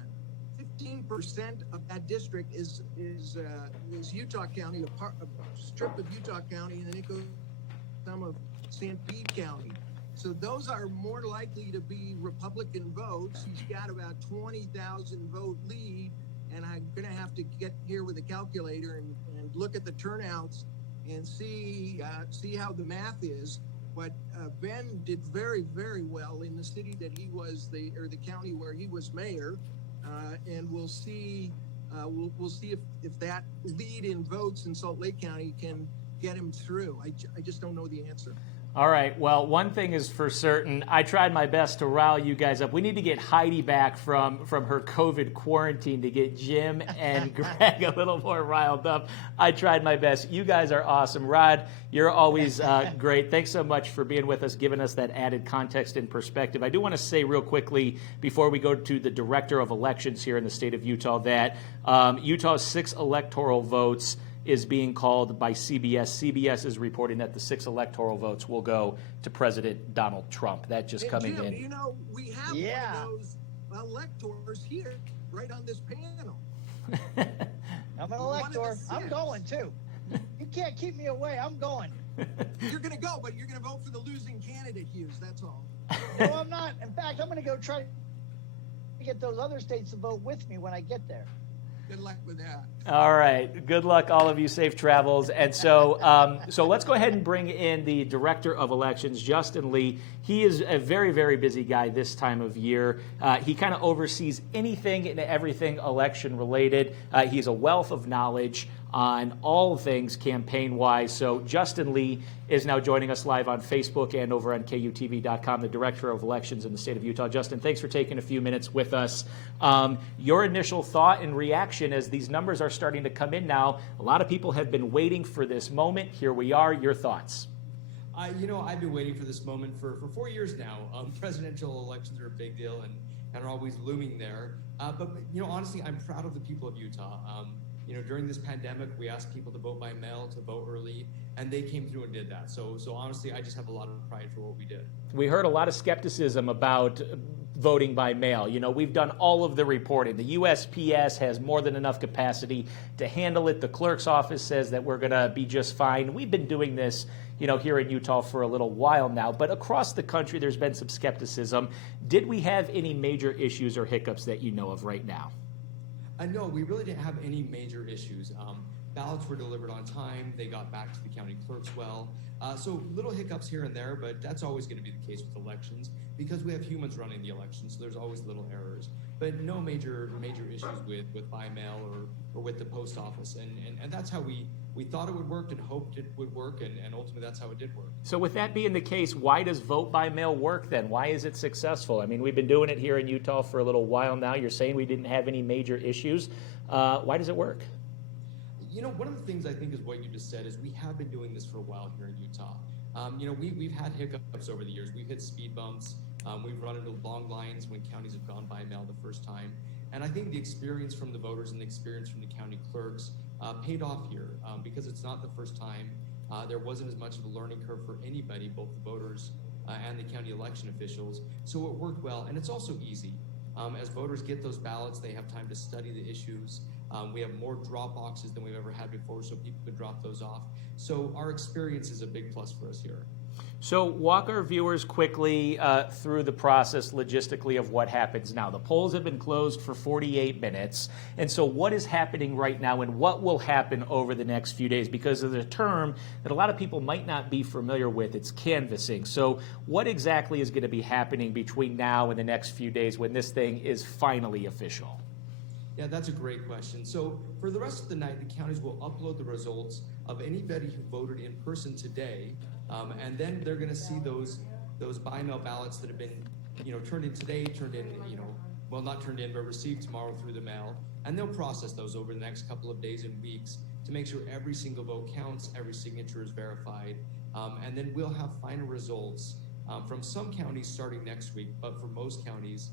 15% of that district is Utah County, a strip of Utah County, and then it goes some of St. Pete County. So those are more likely to be Republican votes. He's got about 20,000 vote lead, and I'm going to have to get here with a calculator and look at the turnouts and see how the math is. But Ben did very, very well in the city that he was the county where he was mayor, and we'll see if that lead in votes in Salt Lake County can get him through. I just don't know the answer. All right. Well, one thing is for certain. I tried my best to rile you guys up. We need to get Heidi back from her COVID quarantine to get Jim and Greg a little more riled up. I tried my best. You guys are awesome. Rod, you're always great. Thanks so much for being with us, giving us that added context and perspective. I do want to say real quickly before we go to the Director of Elections here in the state of Utah that Utah's 6 electoral votes is being called by CBS. CBS is reporting that the 6 electoral votes will go to President Donald Trump. That just coming Jim, in. You know, we have one of those electors here, right on this panel. I'm an elector. I'm going too. You can't keep me away. I'm going. You're going to go, but you're going to vote for the losing candidate, Hughes. That's all. No, I'm not. In fact, I'm going to go try to get those other states to vote with me when I get there. Good luck with that. All right. Good luck, all of you. Safe travels. And so let's go ahead and bring in the Director of Elections, Justin Lee. He is a very, very busy guy this time of year. He kind of oversees anything and everything election related. He's a wealth of knowledge on all things campaign-wise. So Justin Lee is now joining us live on Facebook and over on KUTV.com, the Director of Elections in the state of Utah. Justin, thanks for taking a few minutes with us. Your initial thought and reaction as these numbers are starting to come in now. A lot of people have been waiting for this moment. Here we are. Your thoughts? I've been waiting for this moment for 4 years now. Presidential elections are a big deal and are always looming there. But honestly, I'm proud of the people of Utah. During this pandemic, we asked people to vote by mail, to vote early, and they came through and did that. So honestly, I just have a lot of pride for what we did. We heard a lot of skepticism about voting by mail. We've done all of the reporting. The USPS has more than enough capacity to handle it. The clerk's office says that we're going to be just fine. We've been doing this, here in Utah for a little while now. But across the country, there's been some skepticism. Did we have any major issues or hiccups that you know of right now? No, we really didn't have any major issues. Ballots were delivered on time. They got back to the county clerks well. So little hiccups here and there, but that's always going to be the case with elections because we have humans running the elections, so there's always little errors. But no major issues with by mail or with the post office. And that's how we thought it would work and hoped it would work, and ultimately that's how it did work. So with that being the case, why does vote by mail work then? Why is it successful? I mean, we've been doing it here in Utah for a little while now. You're saying we didn't have any major issues. Why does it work? One of the things I think is what you just said is we have been doing this for a while here in Utah. We've had hiccups over the years. We've hit speed bumps. We've run into long lines when counties have gone by mail the first time. And I think the experience from the voters and the experience from the county clerks paid off here because it's not the first time. There wasn't as much of a learning curve for anybody, both the voters and the county election officials. So it worked well, and it's also easy. As voters get those ballots, they have time to study the issues. We have more drop boxes than we've ever had before, so people could drop those off. So our experience is a big plus for us here. So walk our viewers quickly through the process logistically of what happens now. The polls have been closed for 48 minutes. And so what is happening right now and what will happen over the next few days? Because there's a term that a lot of people might not be familiar with. It's canvassing. So what exactly is going to be happening between now and the next few days when this thing is finally official? Yeah, that's a great question. So for the rest of the night, the counties will upload the results of anybody who voted in person today. And then they're going to see those by-mail ballots that have been, turned in today, not turned in, but received tomorrow through the mail. And they'll process those over the next couple of days and weeks to make sure every single vote counts, every signature is verified. And then we'll have final results from some counties starting next week, but for most counties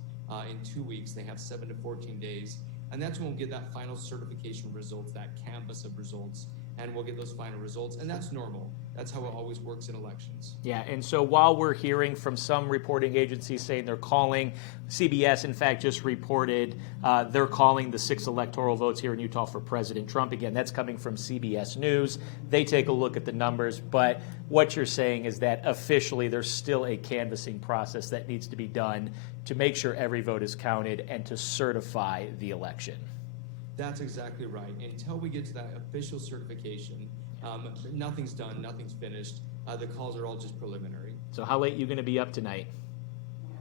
in 2 weeks, they have 7 to 14 days. And that's when we'll get that final certification results, that canvas of results, and we'll get those final results. And that's normal. That's how it always works in elections. Yeah, and so while we're hearing from some reporting agencies saying they're calling, CBS, in fact, just reported they're calling the 6 electoral votes here in Utah for President Trump. Again, that's coming from CBS News. They take a look at the numbers, but what you're saying is that officially there's still a canvassing process that needs to be done to make sure every vote is counted and to certify the election. That's exactly right. Until we get to that official certification, nothing's done, nothing's finished. The calls are all just preliminary. So how late are you going to be up tonight?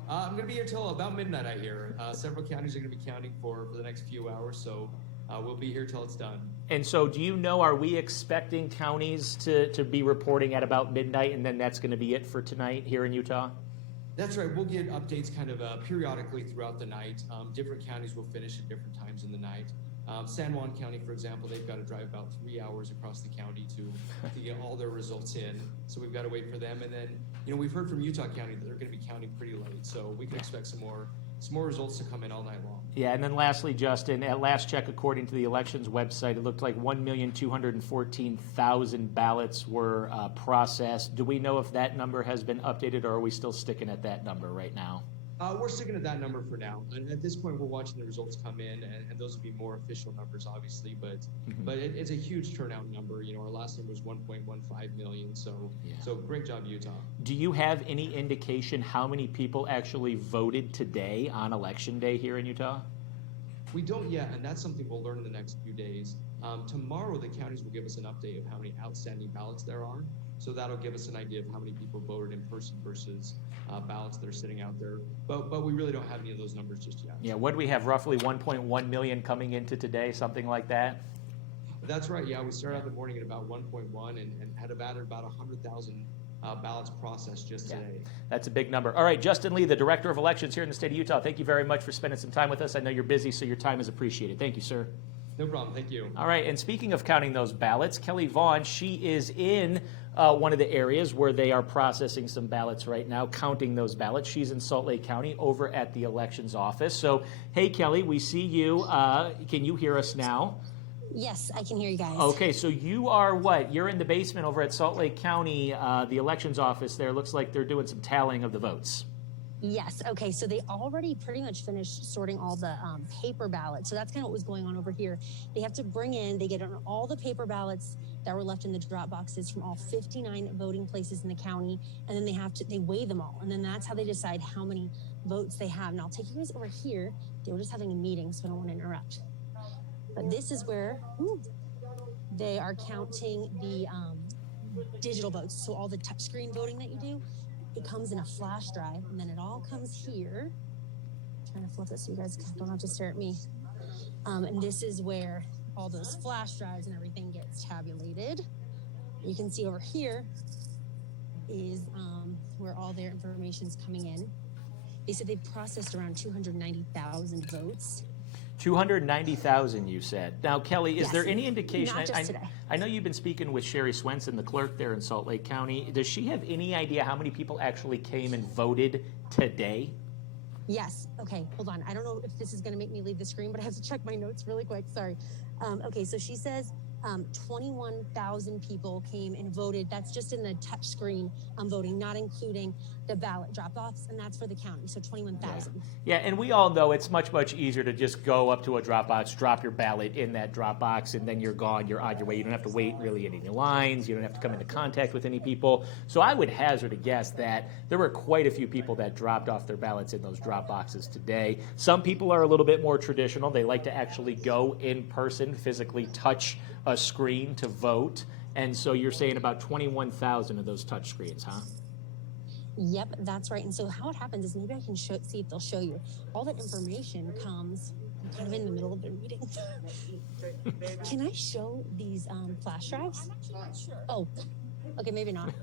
I'm going to be here till about midnight, I hear. Several counties are going to be counting for the next few hours, so we'll be here till it's done. And so do you know, are we expecting counties to be reporting at about midnight, and then that's going to be it for tonight here in Utah? That's right. We'll get updates kind of periodically throughout the night. Different counties will finish at different times in the night. San Juan County, for example, they've got to drive about 3 hours across the county to get all their results in. So we've got to wait for them. And then, we've heard from Utah County that they're going to be counting pretty late. So we can expect some more results to come in all night long. Yeah, and then lastly, Justin, at last check, according to the elections website, it looked like 1,214,000 ballots were processed. Do we know if that number has been updated, or are we still sticking at that number right now? We're sticking at that number for now. And at this point, we're watching the results come in, and those will be more official numbers, obviously. But it's a huge turnout number. Our last number was 1.15 million. So great job, Utah. Do you have any indication how many people actually voted today on Election Day here in Utah? We don't yet, and that's something we'll learn in the next few days. Tomorrow, the counties will give us an update of how many outstanding ballots there are. So that'll give us an idea of how many people voted in person versus ballots that are sitting out there. But we really don't have any of those numbers just yet. Yeah, what do we have, roughly 1.1 million coming into today, something like that? That's right, yeah. We started out the morning at about 1.1 and had added about 100,000 ballots processed just today. That's a big number. All right, Justin Lee, the Director of Elections here in the state of Utah, thank you very much for spending some time with us. I know you're busy, so your time is appreciated. Thank you, sir. No problem. Thank you. All right, and speaking of counting those ballots, Kelly Vaughn, she is in one of the areas where they are processing some ballots right now, counting those ballots. She's in Salt Lake County over at the elections office. So, hey, Kelly, we see you. Can you hear us now? Yes, I can hear you guys. Okay, so you are what? You're in the basement over at Salt Lake County, the elections office there. Looks like they're doing some tallying of the votes. Yes. Okay. So they already pretty much finished sorting all the paper ballots. So that's kind of what was going on over here. They have to they get on all the paper ballots that were left in the drop boxes from all 59 voting places in the county. And then they weigh them all. And then that's how they decide how many votes they have. And I'll take you guys over here. They were just having a meeting, so I don't want to interrupt. But this is where they are counting the digital votes. So all the touchscreen voting that you do, it comes in a flash drive, and then it all comes here. I'm trying to flip this so you guys don't have to stare at me. And this is where all those flash drives and everything gets tabulated. You can see over here is where all their information is coming in. They said they processed around 290,000 votes. 290,000, you said. Now, Kelly, is Yes. there any indication? Not just today. I know you've been speaking with Sherry Swenson, the clerk there in Salt Lake County. Does she have any idea how many people actually came and voted today? Yes. Okay, hold on. I don't know if this is going to make me leave the screen, but I have to check my notes really quick. Sorry. Okay, so she says 21,000 people came and voted. That's just in the touch screen voting, not including the ballot drop-offs, and that's for the county, so 21,000. Yeah, and we all know it's much, much easier to just go up to a drop box, drop your ballot in that drop box, and then you're gone, you're on your way. You don't have to wait really in any lines. You don't have to come into contact with any people. So I would hazard a guess that there were quite a few people that dropped off their ballots in those drop boxes today. Some people are a little bit more traditional. They like to actually go in person, physically touch a screen to vote. And so you're saying about 21,000 of those touch screens, huh? Yep, that's right. And so how it happens is maybe I can see if they'll show you. All that information comes kind of in the middle of their meeting. Can I show these flash drives? Oh, okay, maybe not.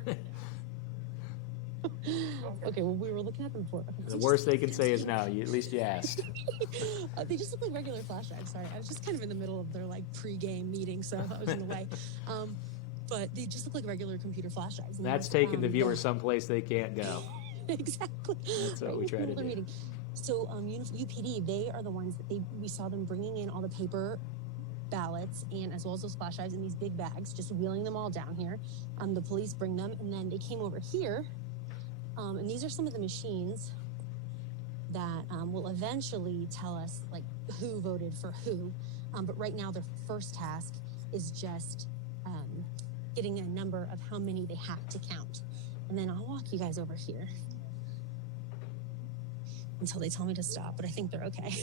Okay, well, we were looking at them before. Okay, The worst they can say is no. At least you asked. they just look like regular flash drives. Sorry, I was just kind of in the middle of their pre-game meeting, so I was in the way. But they just look like regular computer flash drives. And That's taking the viewer someplace they can't go. Exactly. That's what we try to do. Meeting. So UPD, they are the ones that we saw them bringing in all the paper ballots and as well as those flash drives in these big bags, just wheeling them all down here. The police bring them, and then they came over here, and these are some of the machines that will eventually tell us like who voted for who. But right now, their first task is just getting a number of how many they have to count, and then I'll walk you guys over here until they tell me to stop. But I think they're okay.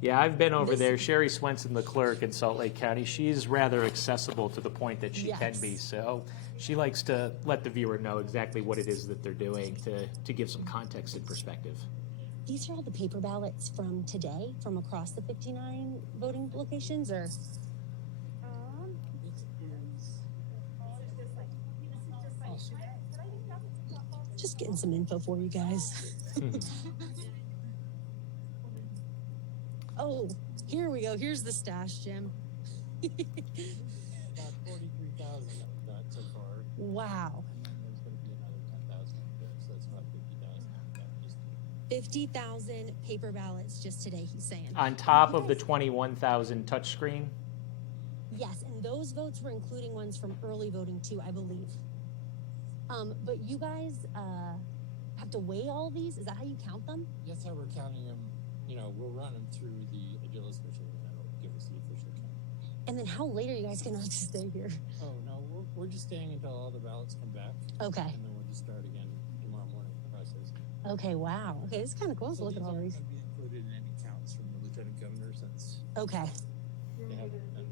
Yeah, I've been over there. Sherry Swenson, the clerk in Salt Lake County, she's rather accessible to the point that she can be. So she likes to let the viewer know exactly what it is that they're doing to give some context and perspective. These are all the paper ballots from today, from across the 59 voting locations, or? Just getting some info for you guys. Oh, here we go. Here's the stash, Jim. About 43,000 I've got so far. Wow. And then there's going to be another 10,000 up there, so that's about 50,000. 50,000 paper ballots just today, he's saying. On top of the 21,000 touchscreen? Yes, and those votes were including ones from early voting too, I believe. But you guys have to weigh all these? Is that how you count them? That's how we're counting them. You know, we'll run them through the Agilus machine, and that'll give us the official count. And then how late are you guys going to stay here? Oh, no, we're just staying until all the ballots come back. Okay. And then we'll just start again tomorrow morning process. Okay, wow. Okay, this is kind of cool. So look at all these. These aren't going to be included in any counts from the lieutenant governor since Okay. they haven't been.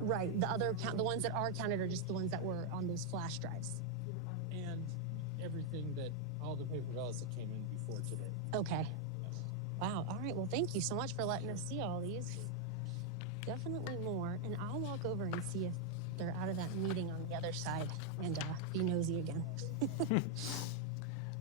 Right. The other count, the ones that are counted are just the ones that were on those flash drives. And everything that, all the paper ballots that came in before today. Okay. Wow. All right. Well, thank you so much for letting us see all these. Definitely more. And I'll walk over and see if they're out of that meeting on the other side and be nosy again.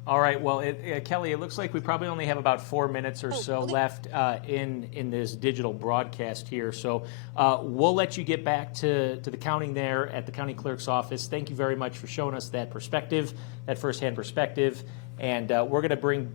All right. Well, Kelly, it looks like we probably only have about 4 minutes or so left in this digital broadcast here. So we'll let you get back to the counting there at the county clerk's office. Thank you very much for showing us that perspective, that firsthand perspective. And we're going to bring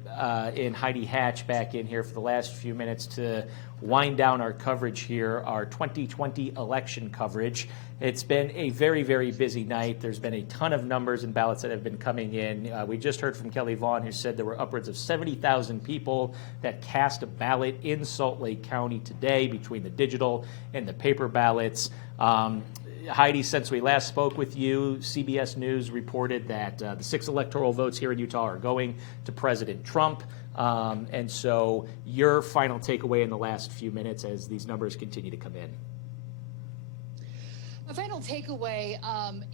in Heidi Hatch back in here for the last few minutes to wind down our coverage here, our 2020 election coverage. It's been a very, very busy night. There's been a ton of numbers and ballots that have been coming in. We just heard from Kelly Vaughn, who said there were upwards of 70,000 people that cast a ballot in Salt Lake County today between the digital and the paper ballots. Heidi, since we last spoke with you, CBS News reported that the 6 electoral votes here in Utah are going to President Trump. And so your final takeaway in the last few minutes as these numbers continue to come in. My final takeaway,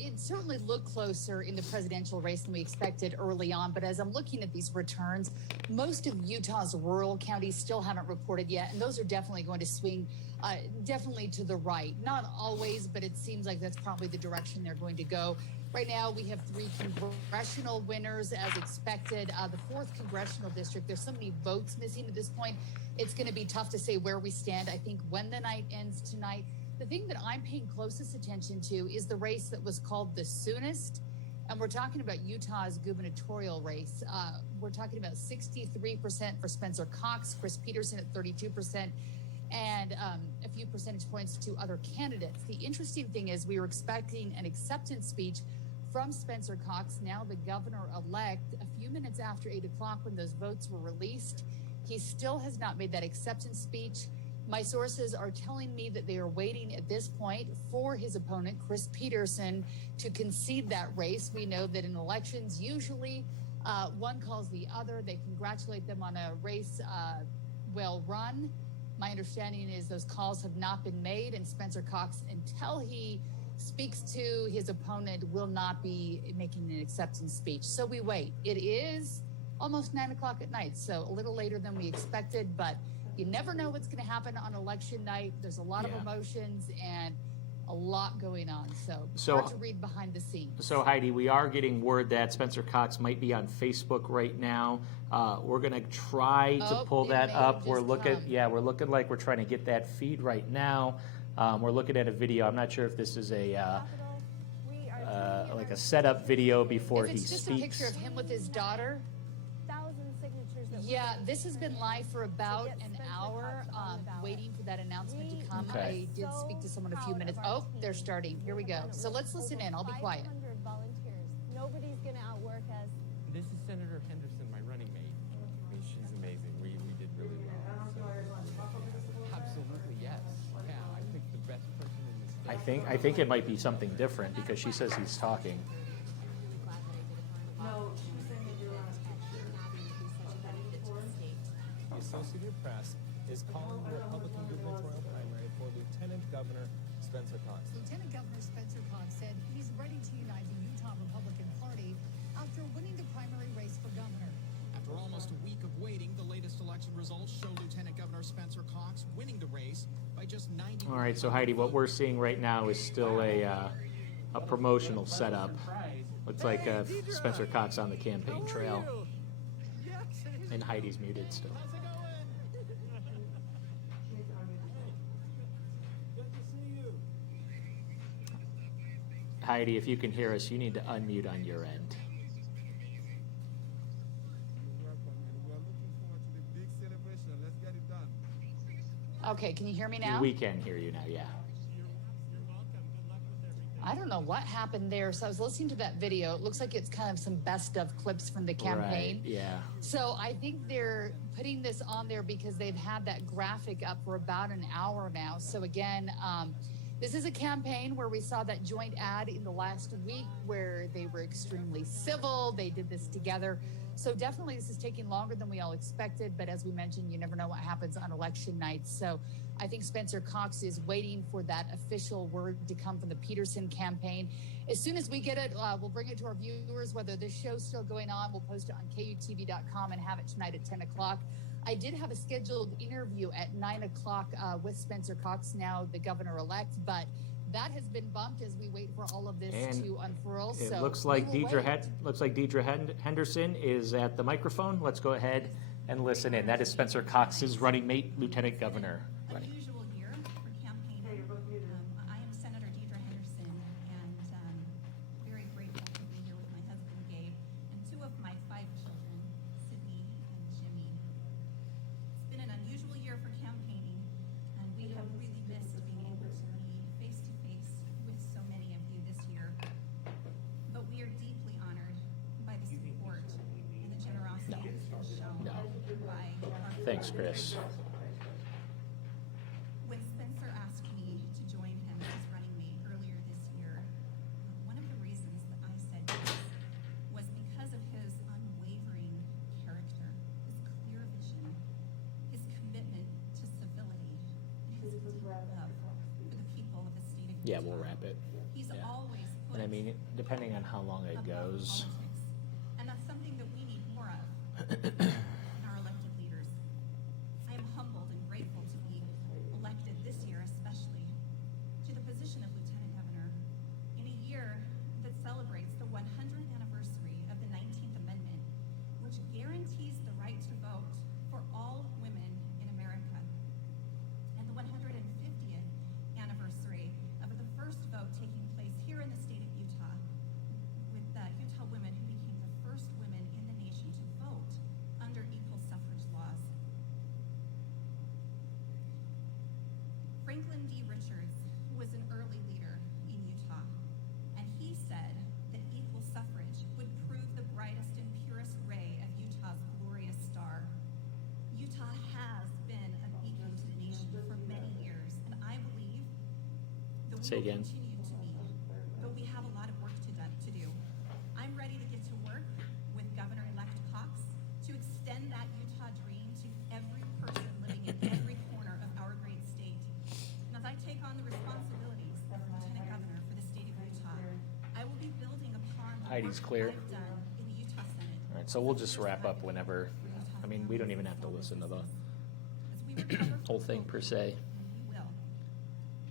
it certainly looked closer in the presidential race than we expected early on. But as I'm looking at these returns, most of Utah's rural counties still haven't reported yet. And those are definitely going to swing definitely to the right. Not always, but it seems like that's probably the direction they're going to go. Right now, we have 3 congressional winners as expected. The 4th congressional district, there's so many votes missing at this point. It's going to be tough to say where we stand. I think when the night ends tonight, the thing that I'm paying closest attention to is the race that was called the soonest. And we're talking about Utah's gubernatorial race. We're talking about 63% for Spencer Cox, Chris Peterson at 32%, and a few percentage points to other candidates. The interesting thing is we were expecting an acceptance speech from Spencer Cox, now the governor-elect, a few minutes after 8 o'clock when those votes were released. He still has not made that acceptance speech. My sources are telling me that they are waiting at this point for his opponent, Chris Peterson, to concede that race. We know that in elections, usually one calls the other. They congratulate them on a race well run. My understanding is those calls have not been made, and Spencer Cox, until he speaks to his opponent, will not be making an acceptance speech. So we wait. It is almost 9 o'clock at night, so a little later than we expected, but you never know what's going to happen on election night. There's a lot of emotions and a lot going on. So hard to read behind the scenes. So Heidi, we are getting word that Spencer Cox might be on Facebook right now. We're going to try to pull that up. We're looking like we're trying to get that feed right now. We're looking at a video. I'm not sure if this is a like a setup video before If he it's just speaks. a picture of him with his daughter. 1,000 signatures. That Yeah, this has been live for about an hour, waiting for that announcement to come. Okay. I did speak to someone a few minutes. Oh, they're starting. Here we go. So let's listen in. I'll be quiet. 500 volunteers. Nobody's going to outwork us. This is Senator Henderson, my running mate. I mean, she's amazing. We did really well. So. Absolutely, yes. Yeah, I picked the best person in the state. I think it might be something different because she says he's talking. The Associated Press is calling the Republican gubernatorial primary for Lieutenant Governor Spencer Cox. Lieutenant Governor Spencer Cox said he's ready to unite the Utah Republican Party after winning the primary race for governor. After almost a week of waiting, the latest election results show Lieutenant Governor Spencer Cox winning the race by just 90. All right, so Heidi, what we're seeing right now is still a promotional setup. Looks like Spencer Cox on the campaign trail. And Heidi's muted still. Heidi, if you can hear us, you need to unmute on your end. Okay, can you hear me now? We can hear you now, yeah. I don't know what happened there. So I was listening to that video. It looks like it's kind of some best of clips from the campaign. Right, yeah. So I think they're putting this on there because they've had that graphic up for about an hour now. So again, this is a campaign where we saw that joint ad in the last week where they were extremely civil. They did this together. So definitely this is taking longer than we all expected. But as we mentioned, you never know what happens on election night. So I think Spencer Cox is waiting for that official word to come from the Peterson campaign. As soon as we get it, we'll bring it to our viewers, whether this show's still going on. We'll post it on KUTV.com and have it tonight at 10 o'clock. I did have a scheduled interview at 9 o'clock with Spencer Cox, now the governor-elect, but that has been bumped as we wait for all of this to unfurl. It so looks like Deidre Henderson is at the microphone. Let's go ahead and listen in. That is Spencer Cox's running mate, Lieutenant Governor. Unusual year for campaigning. I am Senator Deidre Henderson, and very grateful to be here with my husband Gabe and two of my 5 children, Sydney and Jimmy. It's been an unusual year for campaigning, and we have really missed being able to be face to face with so many of you this year. But we are deeply honored by the support and the generosity that's been shown by our Thanks, Chris. When Spencer asked me to join him as his running mate earlier this year, one of the reasons that I said yes was because of his unwavering character, his clear vision, his commitment to civility, and his deep love for the people of the state of Utah. Yeah, we'll wrap it. He's always put And I mean, depending on how long it above goes. politics, and that's something that we need more of in our elected leaders. I am humbled and grateful to be elected this year, especially to the position of Lieutenant Governor in a year that celebrates the 100th anniversary of the 19th Amendment, which guarantees the right to vote for all women in America, and the 150th anniversary of the first vote taking place here in the state of Utah, with Utah women who became the first women in the nation to vote under equal suffrage laws. Franklin D. Richards was an early leader in Utah, and he said that equal suffrage would prove the brightest and purest ray of Utah's glorious star. Utah has been a beacon to the nation for many years, and I believe that we Say will again. continue to be, but we have a lot of work to do. I'm ready to get to work with Governor-elect Cox to extend that Utah dream to every person living in every corner of our great state. And as I take on the responsibilities of Lieutenant Governor for the state of Utah, I will be building upon the Heidi's work clear. I've done in the Utah Senate. All right, so we'll just wrap up whenever. I mean, we don't even have to listen to the As we recover whole from thing COVID, per se. and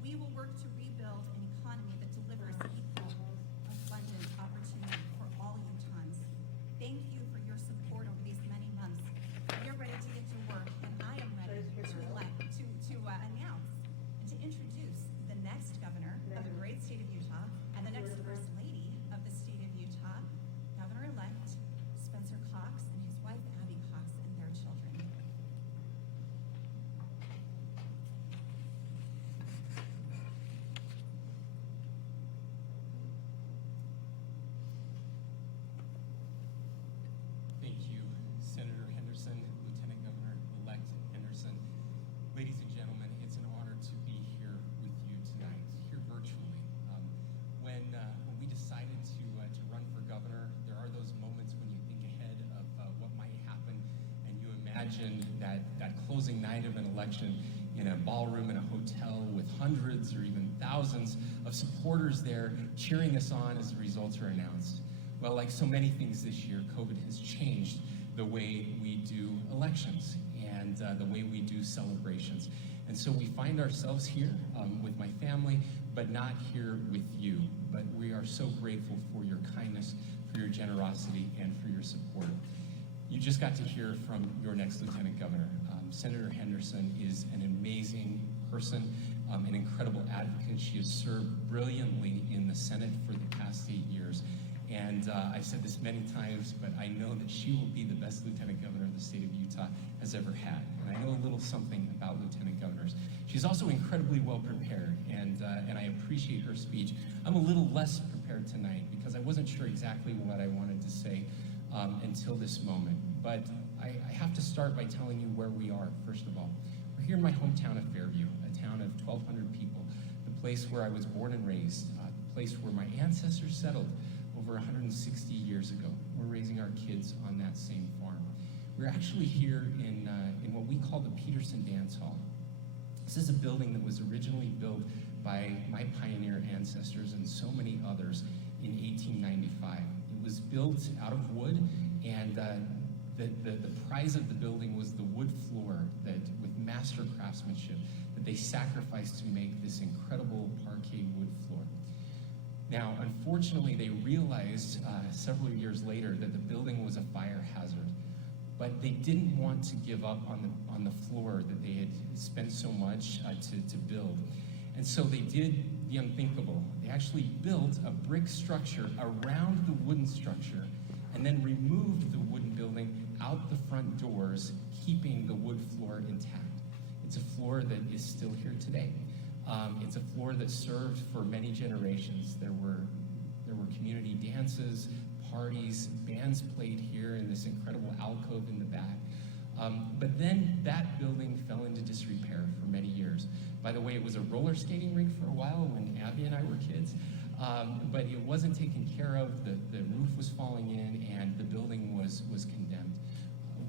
we will work to rebuild an economy that delivers equal, abundant opportunity for all Utahns. Thank you for your support over these many months. We are ready to get to work, and I am ready to announce and to introduce the next governor of the great state of Utah and the next First Lady of the imagine that closing night of an election in a ballroom in a hotel with hundreds or even thousands of supporters there cheering us on as the results are announced. Well, like so many things this year, COVID has changed the way we do elections and the way we do celebrations. And so we find ourselves here with my family, but not here with you. But we are so grateful for your kindness, for your generosity, and for your support. You just got to hear from your next Lieutenant Governor. Senator Henderson is an amazing person, an incredible advocate. She has served brilliantly in the Senate for the past 8 years. And I've said this many times, but I know that she will be the best Lieutenant Governor the state of Utah has ever had. And I know a little something about Lieutenant Governors. She's also incredibly well prepared, and I appreciate her speech. I'm a little less prepared tonight because I wasn't sure exactly what I wanted to say until this moment. But I have to start by telling you where we are, first of all. We're here in my hometown of Fairview, a town of 1,200 people, the place where I was born and raised, the place where my ancestors settled over 160 years ago. We're raising our kids on that same farm. We're actually here in what we call the Peterson Dance Hall. This is a building that was originally built by my pioneer ancestors and so many others in 1895. It was built out of wood, and the prize of the building was the wood floor that, with master craftsmanship, that they sacrificed to make this incredible parquet wood floor. Now, unfortunately, they realized several years later that the building was a fire hazard, but they didn't want to give up on the floor that they had spent so much to build. And so they did the unthinkable. They actually built a brick structure around the wooden structure and then removed the wooden building out the front doors, keeping the wood floor intact. It's a floor that is still here today. It's a floor that served for many generations. There were community dances, parties, bands played here in this incredible alcove in the back. But then that building fell into disrepair for many years. By the way, it was a roller skating rink for a while when Abby and I were kids, but it wasn't taken care of. The roof was falling in, and the building was condemned.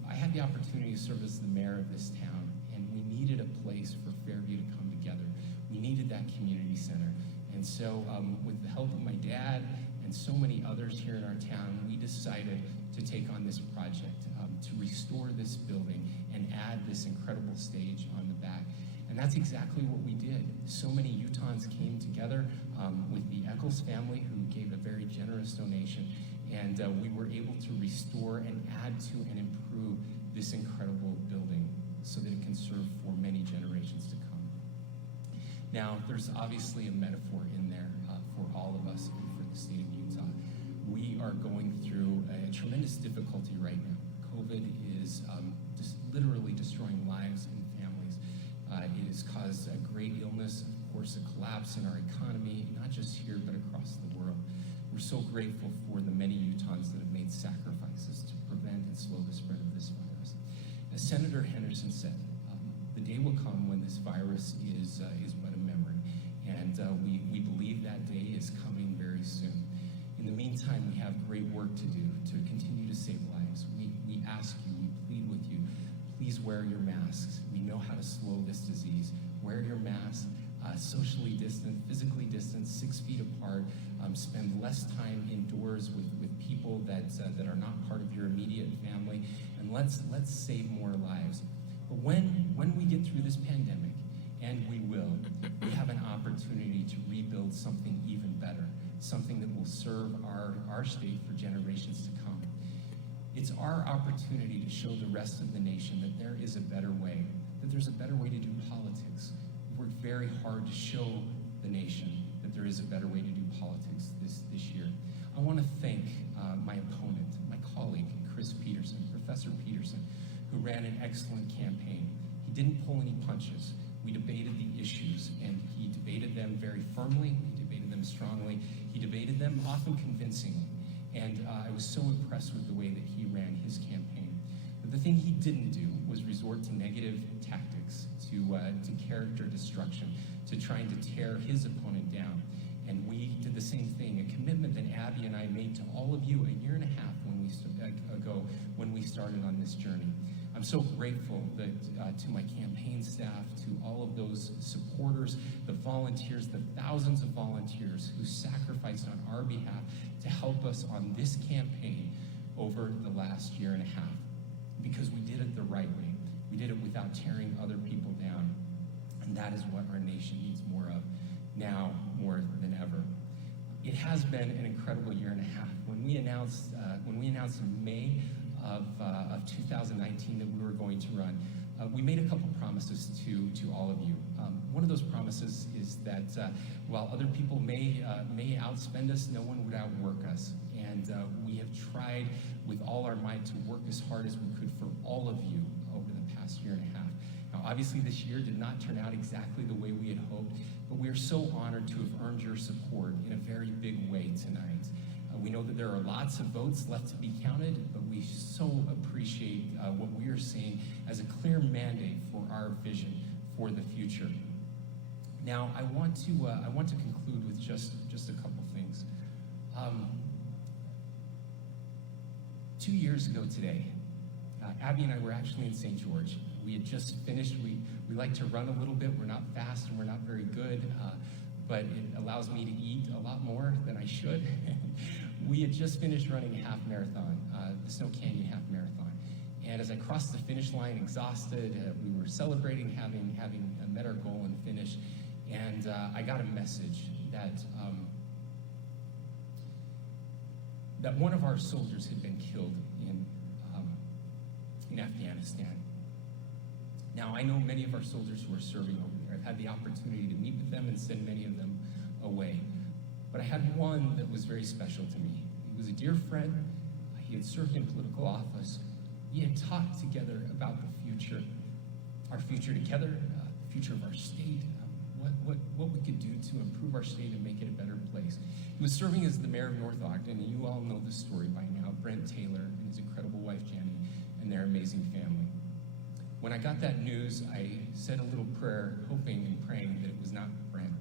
I had the opportunity to serve as the mayor of this town, and we needed a place for Fairview to come together. We needed that community center. And so with the help of my dad and so many others here in our town, we decided to take on this project, to restore this building and add this incredible stage on the back. And that's exactly what we did. So many Utahns came together with the Eccles family, who gave a very generous donation, and we were able to restore and add to and improve this incredible building so that it can serve for many generations to come. Now, there's obviously a metaphor in there for all of us and for the state of Utah. We are going through a tremendous difficulty right now. COVID is just literally destroying lives and families. It has caused a great illness, of course, a collapse in our economy, not just here, but across the world. We're so grateful for the many Utahns that have made sacrifices to prevent and slow the spread of this virus. As Senator Henderson said, the day will come when this virus is but a memory, and we believe that day is coming very soon. In the meantime, we have great work to do to continue to save lives. We ask you, we plead with you, please wear your masks. We know how to slow this disease. Wear your mask, socially distant, physically distant, 6 feet apart. Spend less time indoors with people that are not part of your immediate family, and let's save more lives. But when we get through this pandemic, and we will, we have an opportunity to rebuild something even better, something that will serve our state for generations to come. It's our opportunity to show the rest of the nation that there is a better way, that there's a better way to do politics. We've worked very hard to show the nation that there is a better way to do politics this year. I want to thank my opponent, my colleague, Chris Peterson, Professor Peterson, who ran an excellent campaign. He didn't pull any punches. We debated the issues, and he debated them very firmly. He debated them strongly. He debated them often convincingly. And I was so impressed with the way that he ran his campaign. But the thing he didn't do was resort to negative tactics, to character destruction, to trying to tear his opponent down. And we did the same thing, a commitment that Abby and I made to all of you a year and a half ago when we started on this journey. I'm so grateful that to my campaign staff, to all of those supporters, the volunteers, the thousands of volunteers who sacrificed on our behalf to help us on this campaign over the last year and a half, because we did it the right way. We did it without tearing other people down, and that is what our nation needs more of now more than ever. It has been an incredible year and a half. When we announced in May of 2019 that we were going to run, we made a couple promises to all of you. One of those promises is that while other people may outspend us, no one would outwork us. And we have tried with all our might to work as hard as we could for all of you over the past year and a half. Now, obviously, this year did not turn out exactly the way we had hoped, but we are so honored to have earned your support in a very big way tonight. We know that there are lots of votes left to be counted, but we so appreciate what we are seeing as a clear mandate for our vision for the future. Now, I want to conclude with just a couple things. 2 years ago today, Abby and I were actually in St. George. We had just finished. We like to run a little bit. We're not fast and we're not very good, but it allows me to eat a lot more than I should. We had just finished running a half marathon, the Snow Canyon half marathon. And as I crossed the finish line exhausted, we were celebrating having met our goal and finished. And I got a message that one of our soldiers had been killed in Afghanistan. Now, I know many of our soldiers who are serving over there. I've had the opportunity to meet with them and send many of them away. But I had one that was very special to me. He was a dear friend. He had served in political office. We had talked together about the future, our future together, the future of our state, what we could do to improve our state and make it a better place. He was serving as the mayor of North Ogden, and you all know the story by now, Brent Taylor and his incredible wife, Jenny, and their amazing family. When I got that news, I said a little prayer, hoping and praying that it was not Brent.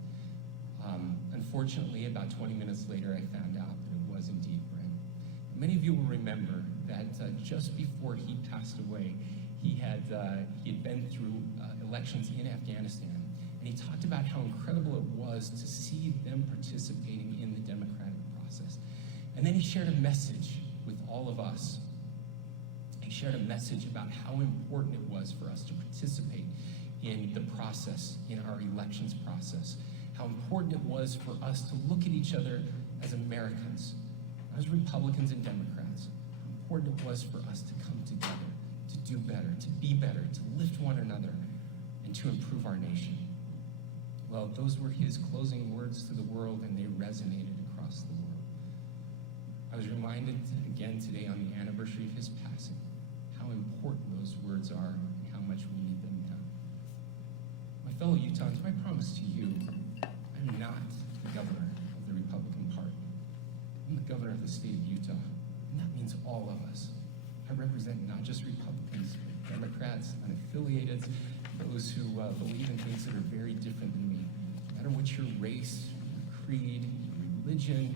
Unfortunately, about 20 minutes later, I found out that it was indeed Brent. Many of you will remember that just before he passed away, he had been through elections in Afghanistan, and he talked about how incredible it was to see them participating in the democratic process. And then he shared a message with all of us. He shared a message about how important it was for us to participate in the process, in our elections process. How important it was for us to look at each other as Americans, not as Republicans and Democrats. How important it was for us to come together, to do better, to be better, to lift one another, and to improve our nation. Well, those were his closing words to the world, and they resonated across the world. I was reminded again today on the anniversary of his passing, how important those words are and how much we need them now. My fellow Utahns, my promise to you, I'm not the governor of the Republican Party. I'm the governor of the state of Utah, and that means all of us. I represent not just Republicans, but Democrats, unaffiliated, those who believe in things that are very different than me. No matter what your race, your creed, your religion,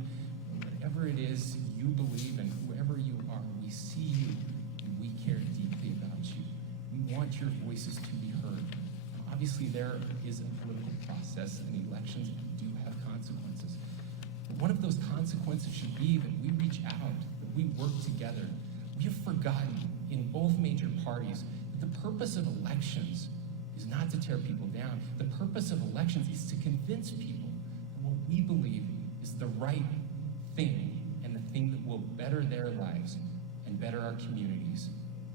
whatever it is you believe in, whoever you are, we see you and we care deeply about you. We want your voices to be heard. Now, obviously, there is a political process, and elections do have consequences. But one of those consequences should be that we reach out, that we work together. We have forgotten in both major parties that the purpose of elections is not to tear people down. The purpose of elections is to convince people that what we believe is the right thing and the thing that will better their lives and better our communities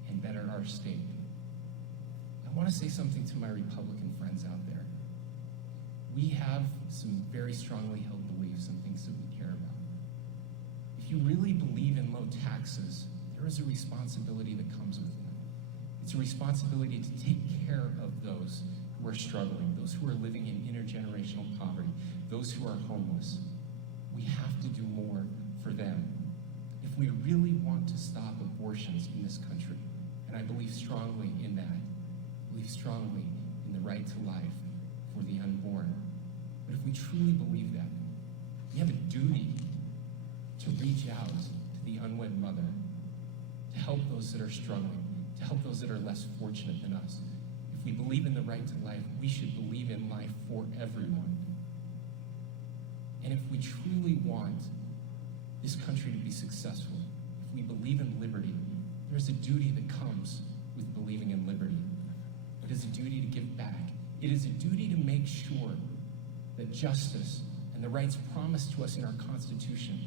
and better our state. I want to say something to my Republican friends out there. We have some very strongly held beliefs and things that we care about. If you really believe in low taxes, there is a responsibility that comes with that. It's a responsibility to take care of those who are struggling, those who are living in intergenerational poverty, those who are homeless. We have to do more for them. If we really want to stop abortions in this country, and I believe strongly in that, I believe strongly in the right to life for the unborn. But if we truly believe that, we have a duty to reach out to the unwed mother, to help those that are struggling, to help those that are less fortunate than us. If we believe in the right to life, we should believe in life for everyone. And if we truly want this country to be successful, if we believe in liberty, there's a duty that comes with believing in liberty. It is a duty to give back. It is a duty to make sure that justice and the rights promised to us in our Constitution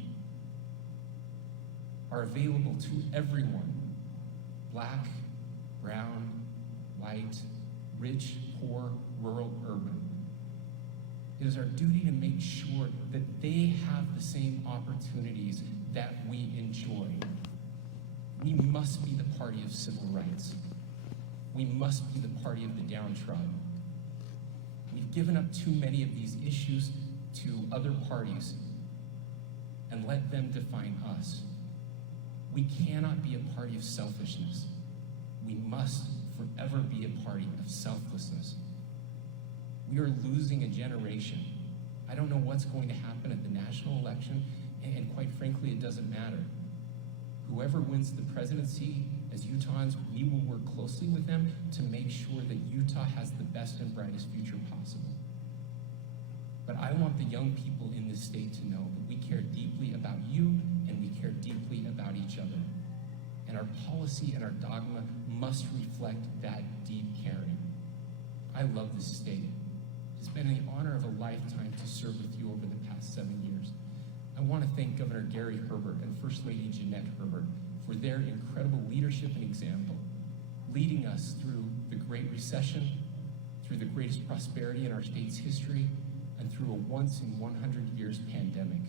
are available to everyone, black, brown, white, rich, poor, rural, urban. It is our duty to make sure that they have the same opportunities that we enjoy. We must be the party of civil rights. We must be the party of the downtrodden. We've given up too many of these issues to other parties and let them define us. We cannot be a party of selfishness. We must forever be a party of selflessness. We are losing a generation. I don't know what's going to happen at the national election, and quite frankly, it doesn't matter. Whoever wins the presidency, as Utahns, we will work closely with them to make sure that Utah has the best and brightest future possible. But I want the young people in this state to know that we care deeply about you and we care deeply about each other. And our policy and our dogma must reflect that deep caring. I love this state. It's been the honor of a lifetime to serve with you over the past 7 years. I want to thank Governor Gary Herbert and First Lady Jeanette Herbert for their incredible leadership and example, leading us through the Great Recession, through the greatest prosperity in our state's history, and through a once-in-100 years pandemic.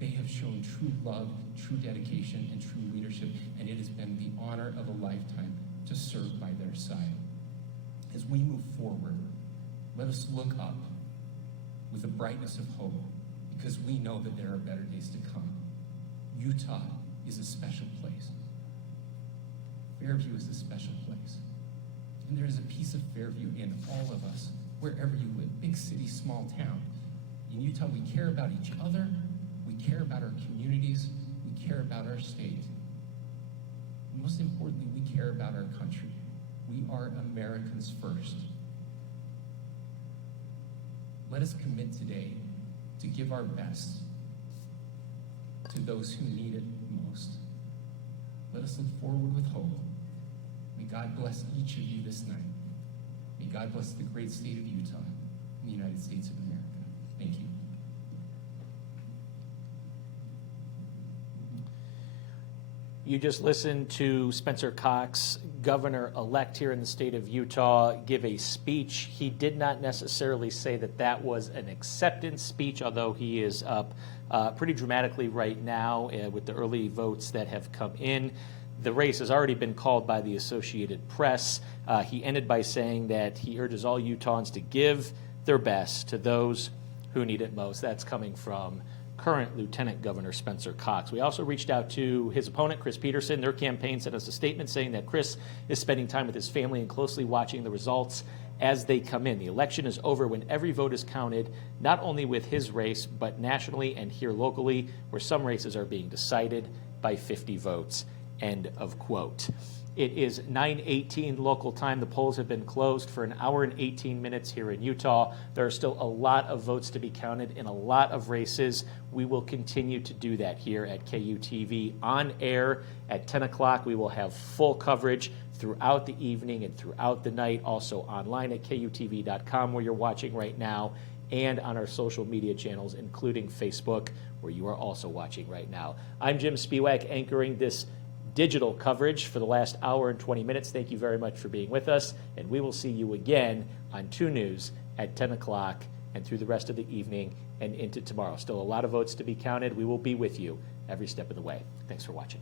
They have shown true love, true dedication, and true leadership, and it has been the honor of a lifetime to serve by their side. As we move forward, let us look up with the brightness of hope, because we know that there are better days to come. Utah is a special place. Fairview is a special place. And there is a piece of Fairview in all of us, wherever you live, big city, small town. In Utah, we care about each other, we care about our communities, we care about our state. And most importantly, we care about our country. We are Americans first. Let us commit today to give our best to those who need it most. Let us look forward with hope. May God bless each of you this night. May God bless the great state of Utah and the United States of America. Thank you. You just listened to Spencer Cox, governor-elect here in the state of Utah, give a speech. He did not necessarily say that that was an acceptance speech, although he is up pretty dramatically right now with the early votes that have come in. The race has already been called by the Associated Press. He ended by saying that he urges all Utahns to give their best to those who need it most. That's coming from current Lieutenant Governor Spencer Cox. We also reached out to his opponent, Chris Peterson. Their campaign sent us a statement saying that Chris is spending time with his family and closely watching the results as they come in. The election is over when every vote is counted, not only with his race, but nationally and here locally, where some races are being decided by 50 votes. End of quote. It is 9:18 local time. The polls have been closed for an hour and 18 minutes here in Utah. There are still a lot of votes to be counted in a lot of races. We will continue to do that here at KUTV on air at 10 o'clock. We will have full coverage throughout the evening and throughout the night, also online at KUTV.com where you're watching right now, and on our social media channels, including Facebook, where you are also watching right now. I'm Jim Spiewak, anchoring this digital coverage for the last hour and 20 minutes. Thank you very much for being with us, and we will see you again on 2 News at 10 o'clock and through the rest of the evening and into tomorrow. Still a lot of votes to be counted. We will be with you every step of the way. Thanks for watching.